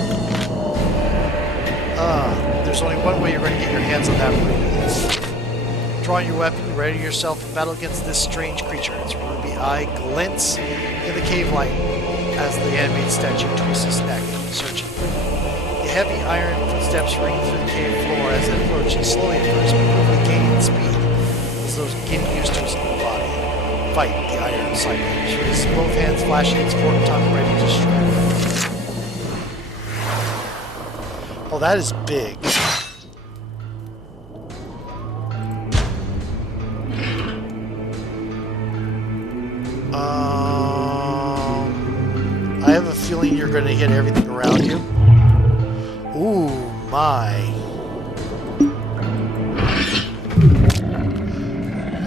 There's only one way you're going to get your hands on that ruby. Drawing your weapon, you ready yourself to battle against this strange creature. Its ruby eye glints in the cave light as the animated statue twists its neck, searching. The heavy iron footsteps ring through the cave floor as it approaches, slowly at first, but quickly gaining speed, as though getting used to its new body. Fight the Iron Cyclops. She has both hands flashing its forked tongue ready to strike. Oh, that is big. I have a feeling you're going to hit everything around you. Ooh, my.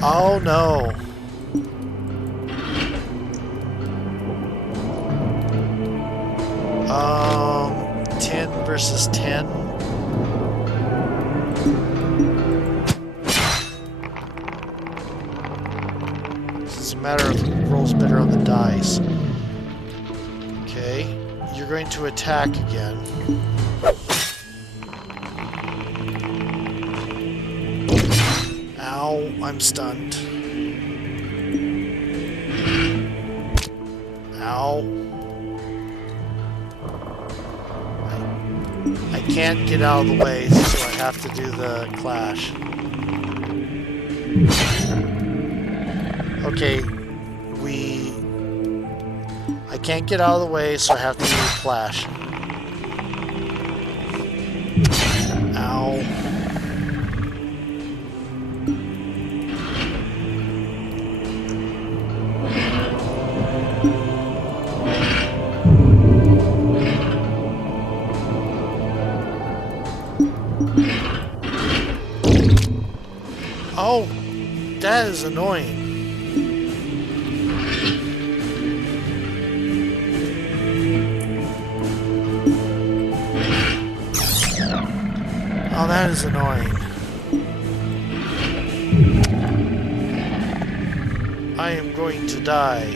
Oh, no. Um, 10 versus 10. This is a matter of who rolls better on the dice. Okay, you're going to attack again. Ow, I'm stunned. Ow. I can't get out of the way, so I have to do the clash. Okay, I can't get out of the way, so I have to do the clash. Ow. Oh, that is annoying. Oh, that is annoying. I am going to die.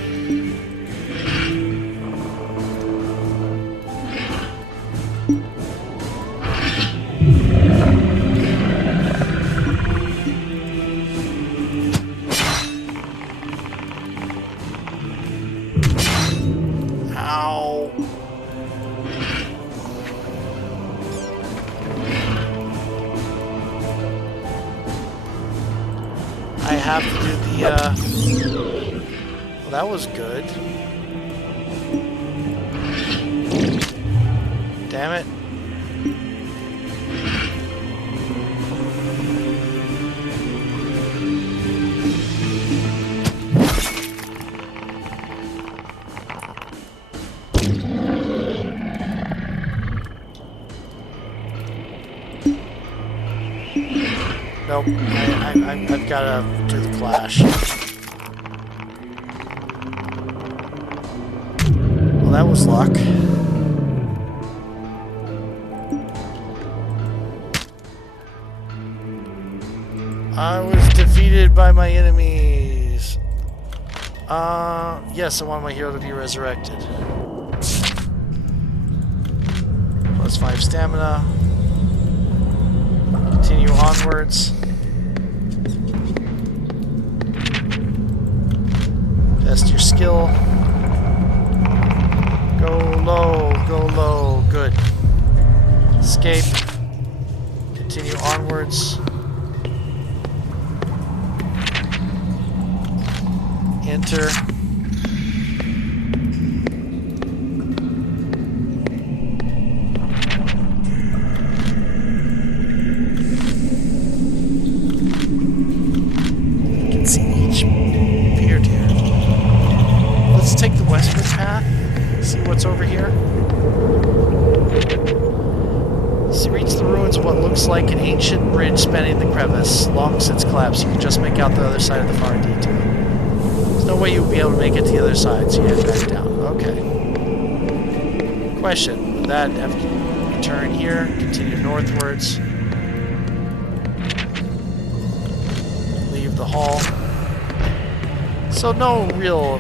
Ow. I have to do the, well, that was good. Damn it. Nope, I've got to do the clash. Well, that was luck. I was defeated by my enemies. Yes, I want my hero to be resurrected. Plus 5 stamina. Continue onwards. Test your skill. Go low, good. Escape. Continue onwards. Enter. collapse. You can just make out the other side of the far detail. There's no way you'll be able to make it to the other side, so you head back down. Okay. Question. With that, have to turn here, continue northwards. Leave the hall. So no real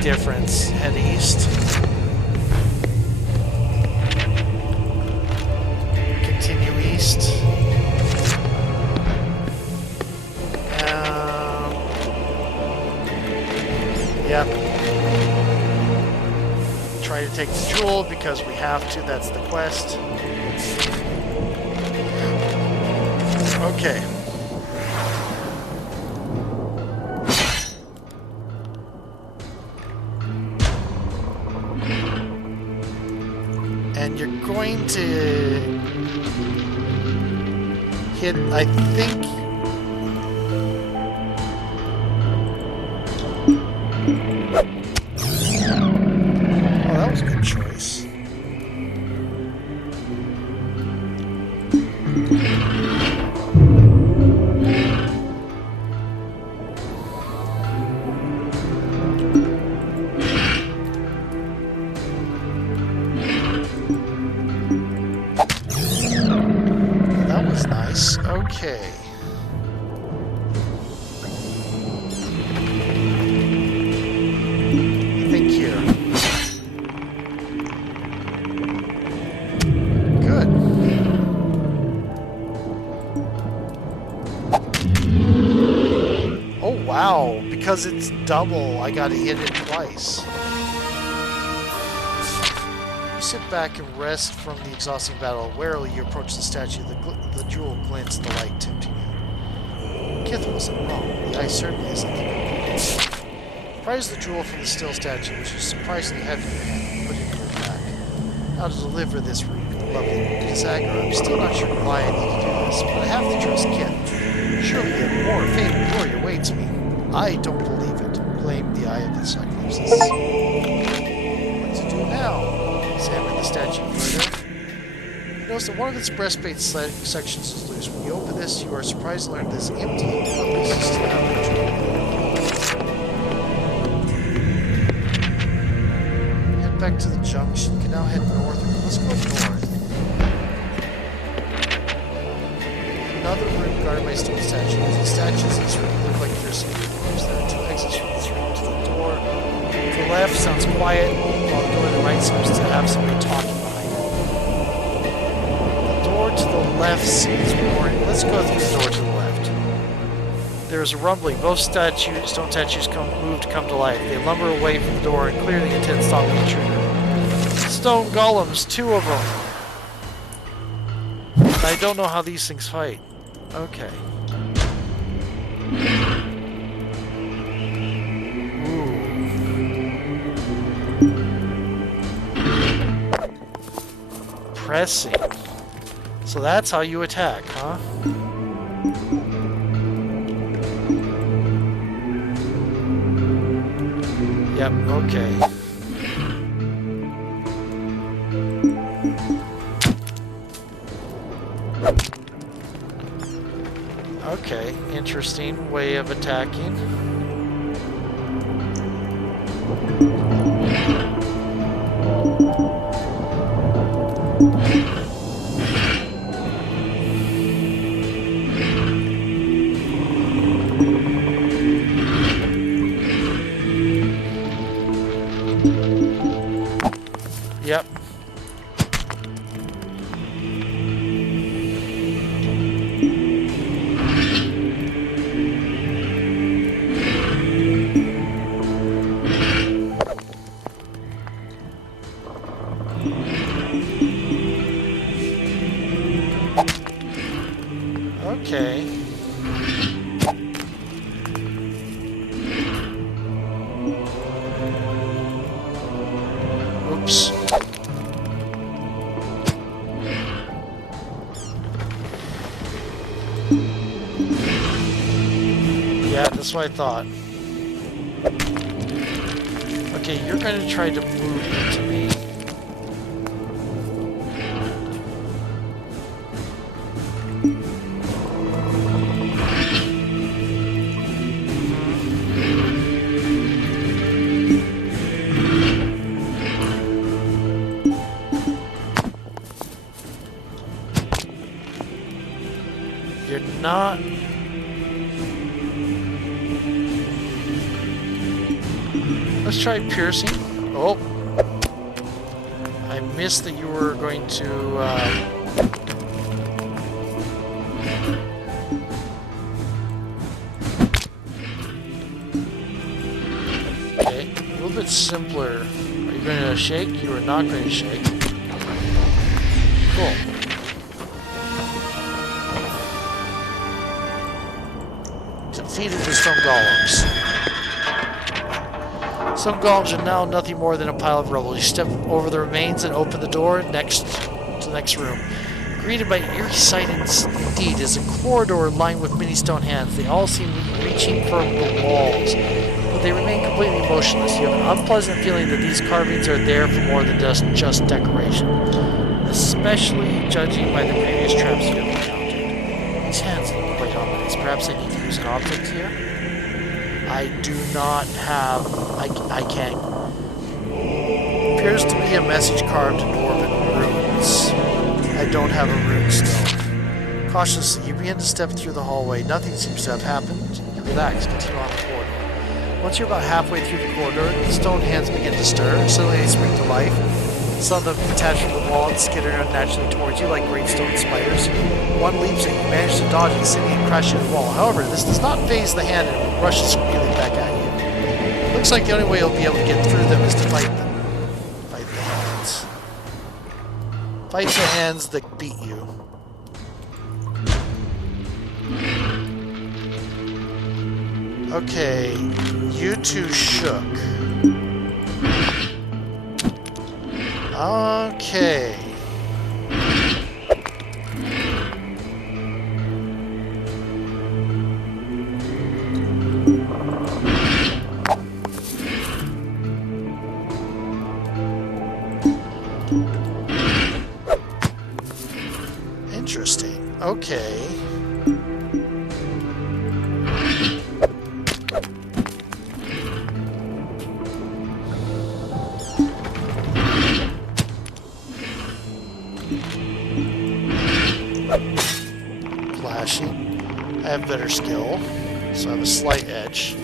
difference. Head east. Continue east. Yep. Try to take the jewel because we have to. That's the quest. Okay. And you're going to hit, I think... Oh, that was a good choice. That was nice. Okay. I think here. Good. Oh wow, because it's double, I gotta hit it twice. Sit back and rest from the exhausting battle. Warily, you approach the statue. The jewel glints in the light, tempting you. Kith wasn't wrong. The ice certainly isn't. Prize the jewel from the still statue, which is surprisingly heavy, and put it in your pack. Now to deliver this lovely dagger, I'm still not sure why I need to do this, but I have to trust Kith. Surely yet more fate and glory awaits me. I don't believe it. Blame the eye of the Cyclopses. What to do now? Examine the statue further. You notice that one of its breastplate sections is loose. When you open this, you are surprised to learn this empty pieces still have the jewel. Head back to the junction. You can now head north. Let's go north. Another room guarded by stone statues. The statues in this room look like there's some doors. There are two exits from this room. To the door to the left sounds quiet, while the door to the right seems to have somebody talking behind it. The door to the left seems more... Let's go through the door to the left. There is a rumbling. Both stone statues move to come to life. They lumber away from the door and clearly intend to stop the intruder. Stone golems, 2 of them. I don't know how these things fight. Okay. Pressing. So that's how you attack, huh? Yep, okay. Okay, interesting way of attacking. Yep. Okay. Oops. Yeah, that's what I thought. Okay, you're going to try to move into me. not. Let's try piercing. Oh. I missed that you were going to... Okay, a little bit simpler. Are you going to shake? You are not going to shake. Cool. Defeated the stone golems. Some golems are now nothing more than a pile of rubble. You step over the remains and open the door next to the next room. Greeted by eerie sight indeed is a corridor lined with many stone hands. They all seem reaching for the walls, but they remain completely motionless. You have an unpleasant feeling that these carvings are there for more than just decoration, especially judging by the previous traps you have encountered. These hands look quite ominous. Perhaps I need to use an object here? I do not have... I can't... Appears to be a message carved in dwarven runes. I don't have a rune stone. Cautiously, you begin to step through the hallway. Nothing seems to have happened. You relax, continue on the corridor. Once you're about halfway through the corridor, the stone hands begin to stir. Suddenly they spring to life. Some of them attach from the wall and skitter unnaturally towards you like great stone spiders. One leaps and you manage to dodge it, sending it crashing to the wall. However, this does not phase the hand and it rushes squealing back at you. Looks like the only way you'll be able to get through them is to fight them. Fight the hands. Fight the hands that beat you. Okay, you two shook. Okay. Interesting. Okay. Flashing. I have better skill, so I have a slight edge.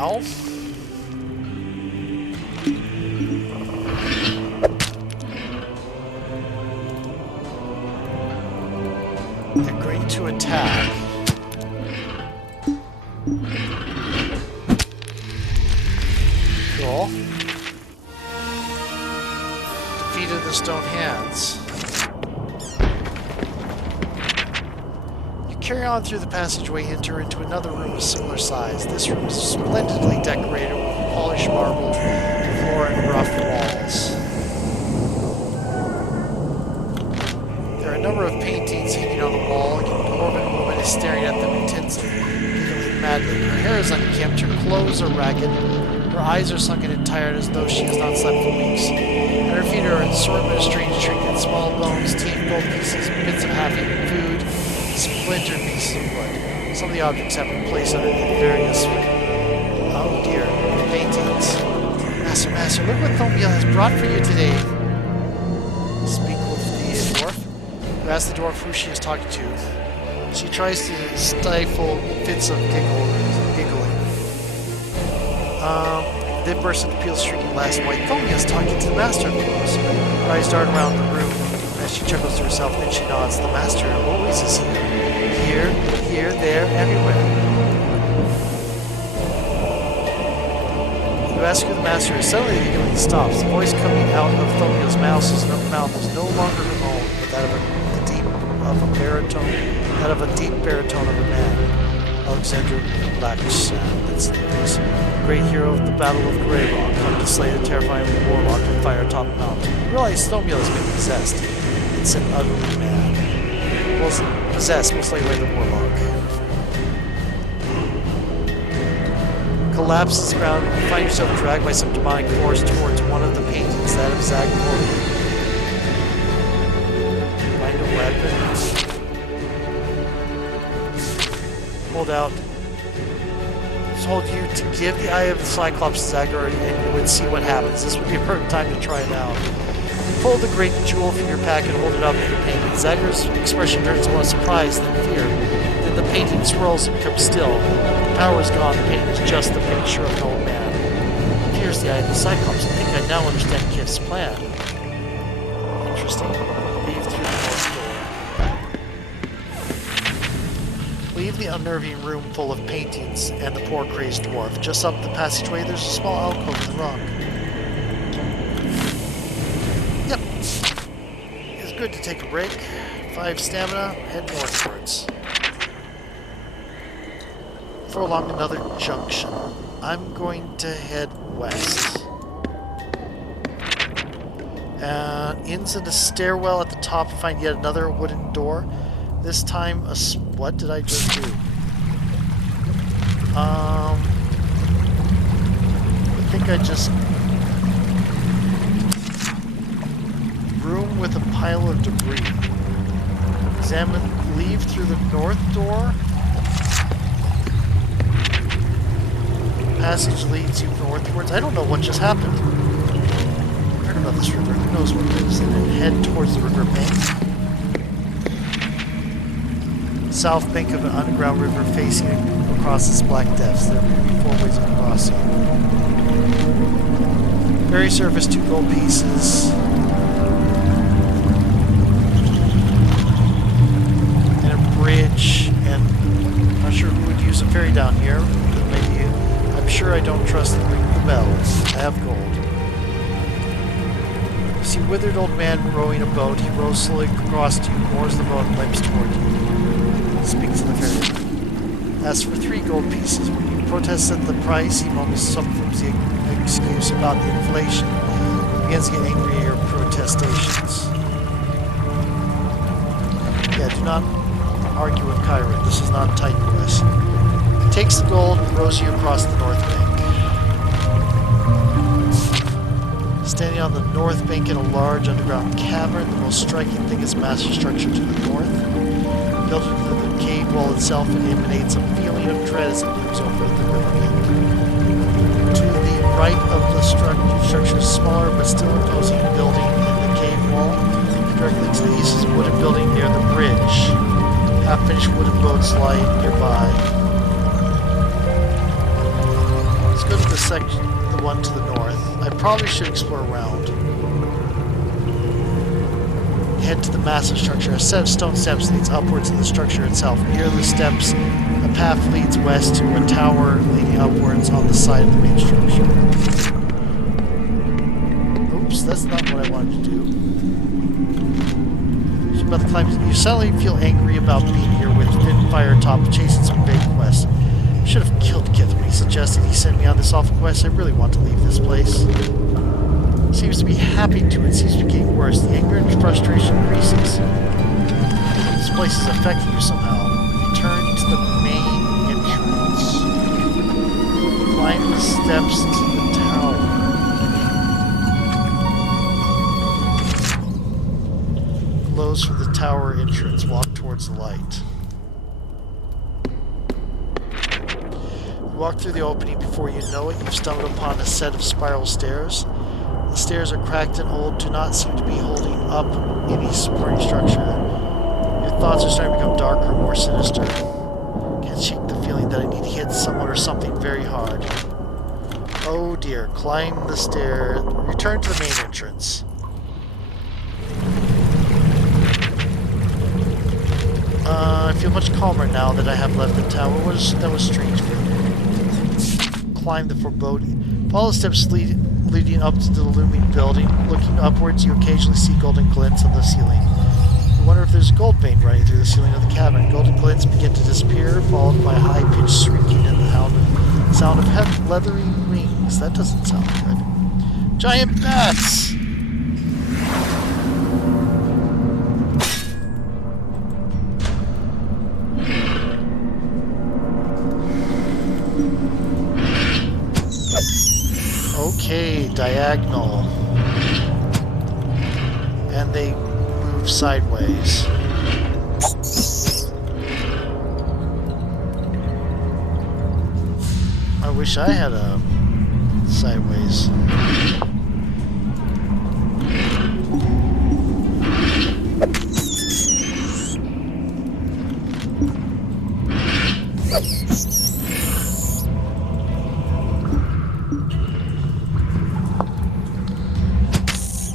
Ow. They're going to attack. Cool. Defeated the stone hands. You carry on through the passageway, enter into another room of similar size. This room is splendidly decorated with polished marble floor and rough walls. There are a number of paintings hanging on the wall. A dwarven woman is staring at them intensely, giggling madly. Her hair is unkempt, her clothes are ragged, her eyes are sunken and tired as though she has not slept for weeks. At her feet are an assortment of strange trinkets, small bones, teeth, gold pieces, bits of half-eaten food, splintered pieces of wood. Some of the objects have been placed underneath various... Oh dear, paintings. Master, look what Thomia has brought for you today. Speak with the dwarf. You ask the dwarf who she is talking to. She tries to stifle fits of giggling. Then bursts into peals, shrieking last white. Thomia is talking to the master, of course. Her eyes dart around the room as she chuckles to herself, then she nods. The master always is here. Here, there, everywhere. You ask who the master is. Suddenly the giggling stops. The voice coming out of Thomia's mouth is no longer her own, but that of a deep baritone of a man. Alexander Blacksand, great hero of the Battle of Grey Rock, come to slay the terrifying Warlock of Firetop Mountain. You realize Thomia has been possessed. It's an ugly man. Possessed will slay away the Warlock. collapses ground, you find yourself dragged by some demonic force towards one of the paintings, that of Zagor. Find a weapon. Hold out. Told you to give the Eye of the Cyclops to Zagor and you would see what happens. This would be a perfect time to try it out. Pull the great jewel from your pack and hold it up to the painting. Zagor's expression turns more surprise than fear. Then the painting swirls and becomes still. The power is gone. The painting is just the picture of an old man. Here's the Eye of the Cyclops. I think I now understand Kif's plan. Interesting. Leave through the north door. Leave the unnerving room full of paintings and the poor crazed dwarf. Just up the passageway, there's a small alcove in the rock. Yep. It's good to take a break. 5 stamina, head northwards. For along another junction. I'm going to head west. Ends in a stairwell at the top, find yet another wooden door. This time, what did I just do? I think I just... Room with a pile of debris. Leave through the north door. Passage leads you northwards. I don't know what just happened. I've heard about this river. Who knows what it is? And then head towards the river bank. South bank of an underground river facing across its black depths. There may be 4 ways of crossing. Very surface, 2 gold pieces. And a bridge. And I'm not sure who would use a ferry down here. Maybe you. I'm sure I don't trust the ring of the bells. I have gold. You see a withered old man rowing a boat. He rows slowly across to you, moors the boat, and limps toward you. Speaks to the ferryman. As for 3 gold pieces, when you protest at the price, he mumbles something from the excuse about the inflation. He begins to get angry at your protestations. Yeah, do not argue with Kyron. This is not Titanless. He takes the gold and rows you across the north bank. Standing on the north bank in a large underground cavern, the most striking thing is massive structure to the north. Built into the cave wall itself, it emanates a feeling of dread as it moves over the river bank. To the right of the structure is a smaller but still imposing building in the cave wall. Directly to the east is a wooden building near the bridge. Half-finished wooden boats lie nearby. Let's go to the section, the one to the north. I probably should explore around. Head to the massive structure. A set of stone steps leads upwards to the structure itself. Near the steps, a path leads west to a tower leading upwards on the side of the main structure. Oops, that's not what I wanted to do. So about the climb, you suddenly feel angry about being here with Firetop chasing some big quest. I should have killed Kith when he suggested he send me on this awful quest. I really want to leave this place. Seems to be happy to it. Seems to be getting worse. The anger and frustration increases. This place is affecting you somehow. Return to the main entrance. Climb the steps to the tower. Glows from the tower entrance. Walk towards the light. You walk through the opening. Before you know it, you've stumbled upon a set of spiral stairs. The stairs are cracked and old, do not seem to be holding up any supporting structure. Your thoughts are starting to become darker, more sinister. Can't shake the feeling that I need to hit someone or something very hard. Oh dear, climb the stair. Return to the main entrance. I feel much calmer now that I have left the tower. That was strange for me. Climb the foreboding. Follow the steps leading up to the looming building. Looking upwards, you occasionally see golden glints on the ceiling. You wonder if there's a gold vein running through the ceiling of the cavern. Golden glints begin to disappear, followed by high-pitched shrieking and the sound of leathery wings. That doesn't sound good. Giant bats! diagonal. And they move sideways. I wish I had a sideways.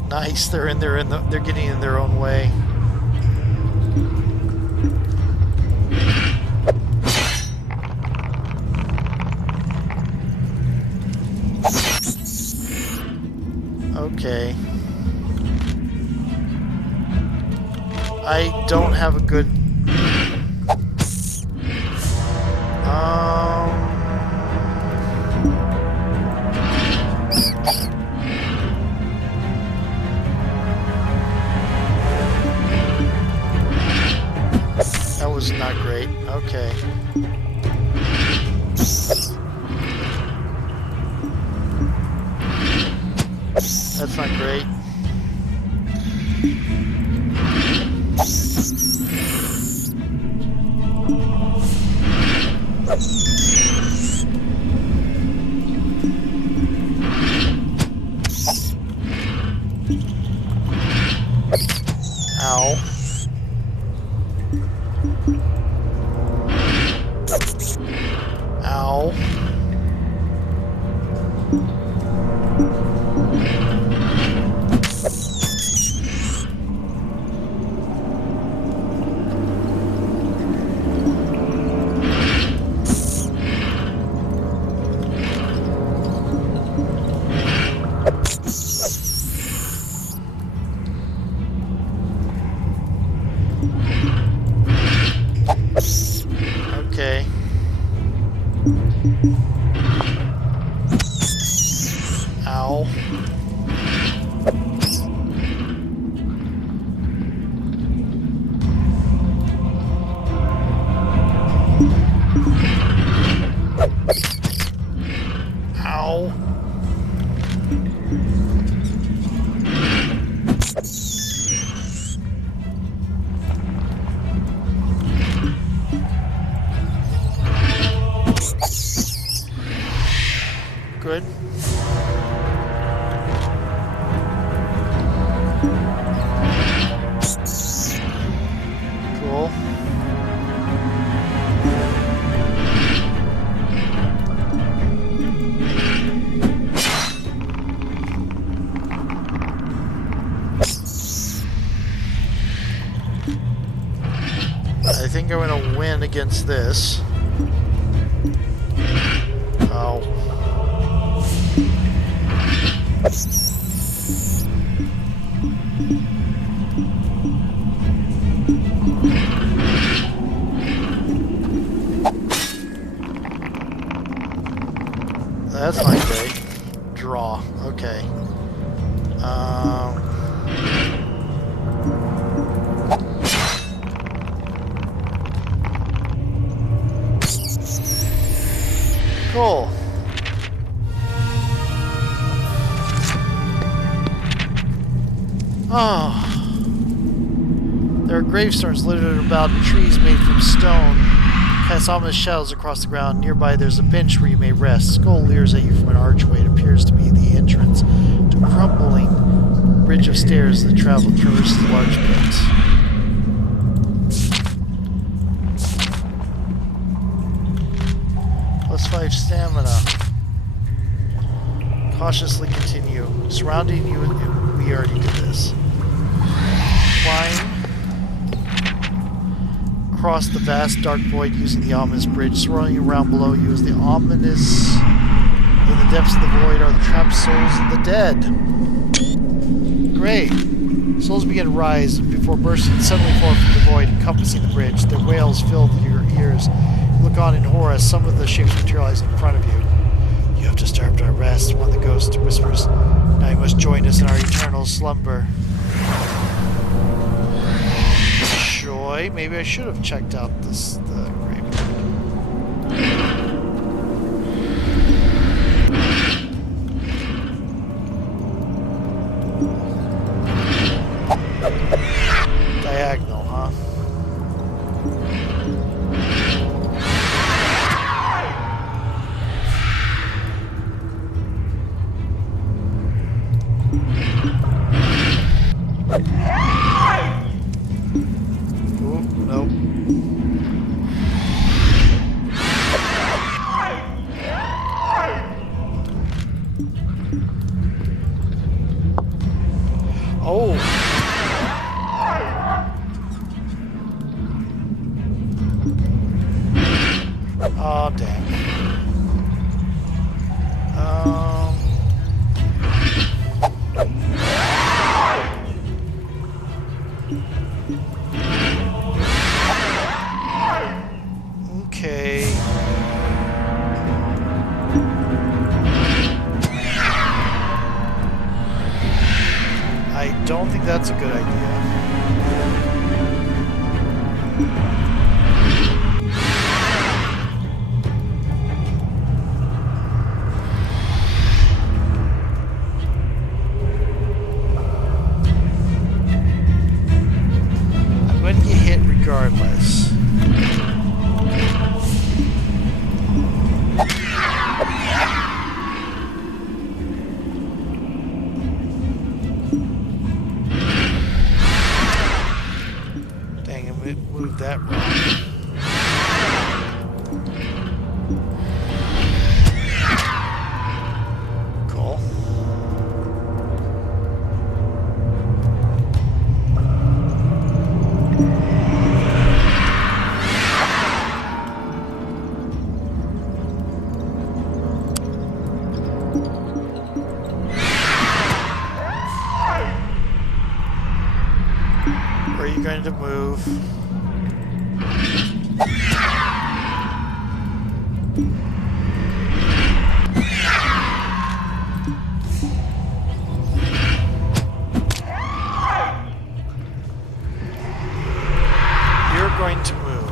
Nice, they're getting in their own way. Okay. I don't have a good that was not great. Okay. That's not great. Ow. Ow. Okay. Ow. Ow. Good. Cool. I think I'm gonna win against this. Oh. That's not great. Draw. Okay. Cool. Oh. There are gravestones littered about trees made from stone. Cast ominous shadows across the ground. Nearby there's a bench where you may rest. Skull leers at you from an archway. It appears to be the entrance to a crumbling bridge of stairs that traverses the large pit. +5 stamina. Cautiously continue. Surrounding you, we already did this. Climb. Across the vast dark void using the ominous bridge. Swirling around below you is the ominous. In the depths of the void are the trapped souls of the dead. Great. Souls begin to rise before bursting suddenly forth from the void, encompassing the bridge. Their wails fill your ears. You look on in horror as some of the shapes materialize in front of you. You have disturbed our rest, one of the ghosts whispers. Now you must join us in our eternal slumber. Joy. Maybe I should have checked out the graveyard. Diagonal, huh? Ooh, nope. Oh. Oh, dang. Okay. I don't think that's a good idea. I'm going to get hit regardless. Dang, I moved that wrong. Cool. Are you going to move? You're going to move.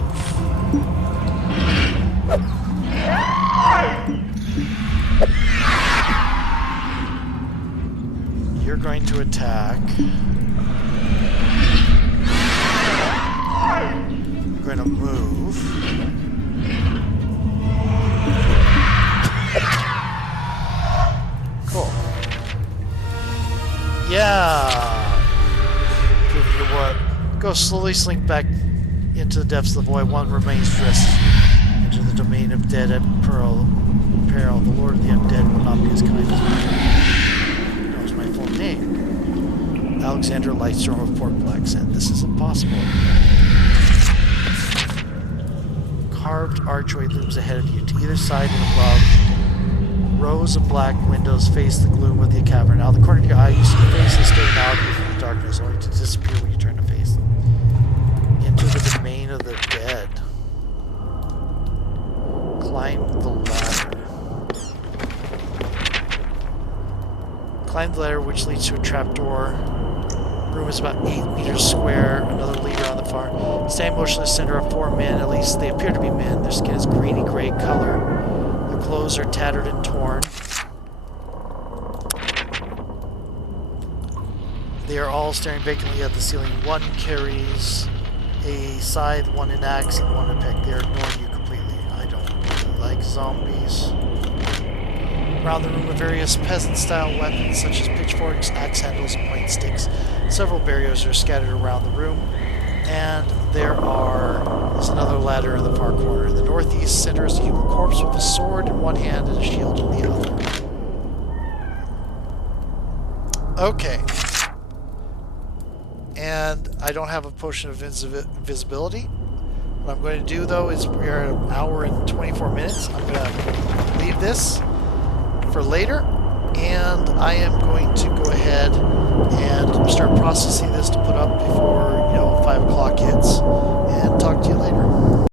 You're going to attack. You're going to move. Cool. Yeah. Give you what? Go slowly slink back into the depths of the void. One remains dressed into the domain of dead at peril. The Lord of the Undead will not be as kind as me. Knows my full name. Alexander Lightstorm of Port Blacksand. This is impossible. Carved archway looms ahead of you. To either side and above, rows of black windows face the gloom of the cavern. Out of the corner of your eye, you see faces staring out at you from the darkness, only to disappear when you turn to face them. Into the domain of the dead. Climb the ladder. Climb the ladder, which leads to a trapdoor. The room is about 8 meters square. Another leader on the far. Standing motionless center are 4 men, at least they appear to be men. Their skin is greeny gray color. Their clothes are tattered and torn. They are all staring vacantly at the ceiling. One carries a scythe, one an axe, and one a pick. They are ignoring you completely. I don't really like zombies. Around the room are various peasant-style weapons such as pitchforks, axe handles, and pointed sticks. Several barriers are scattered around the room, and there's another ladder in the far corner. In the northeast center is a human corpse with a sword in one hand and a shield in the other. Okay. And I don't have a potion of invisibility. What I'm going to do, though, is we are at an hour and 24 minutes. I'm going to leave this for later, and I am going to go ahead and start processing this to put up before 5 o'clock hits, and talk to you later.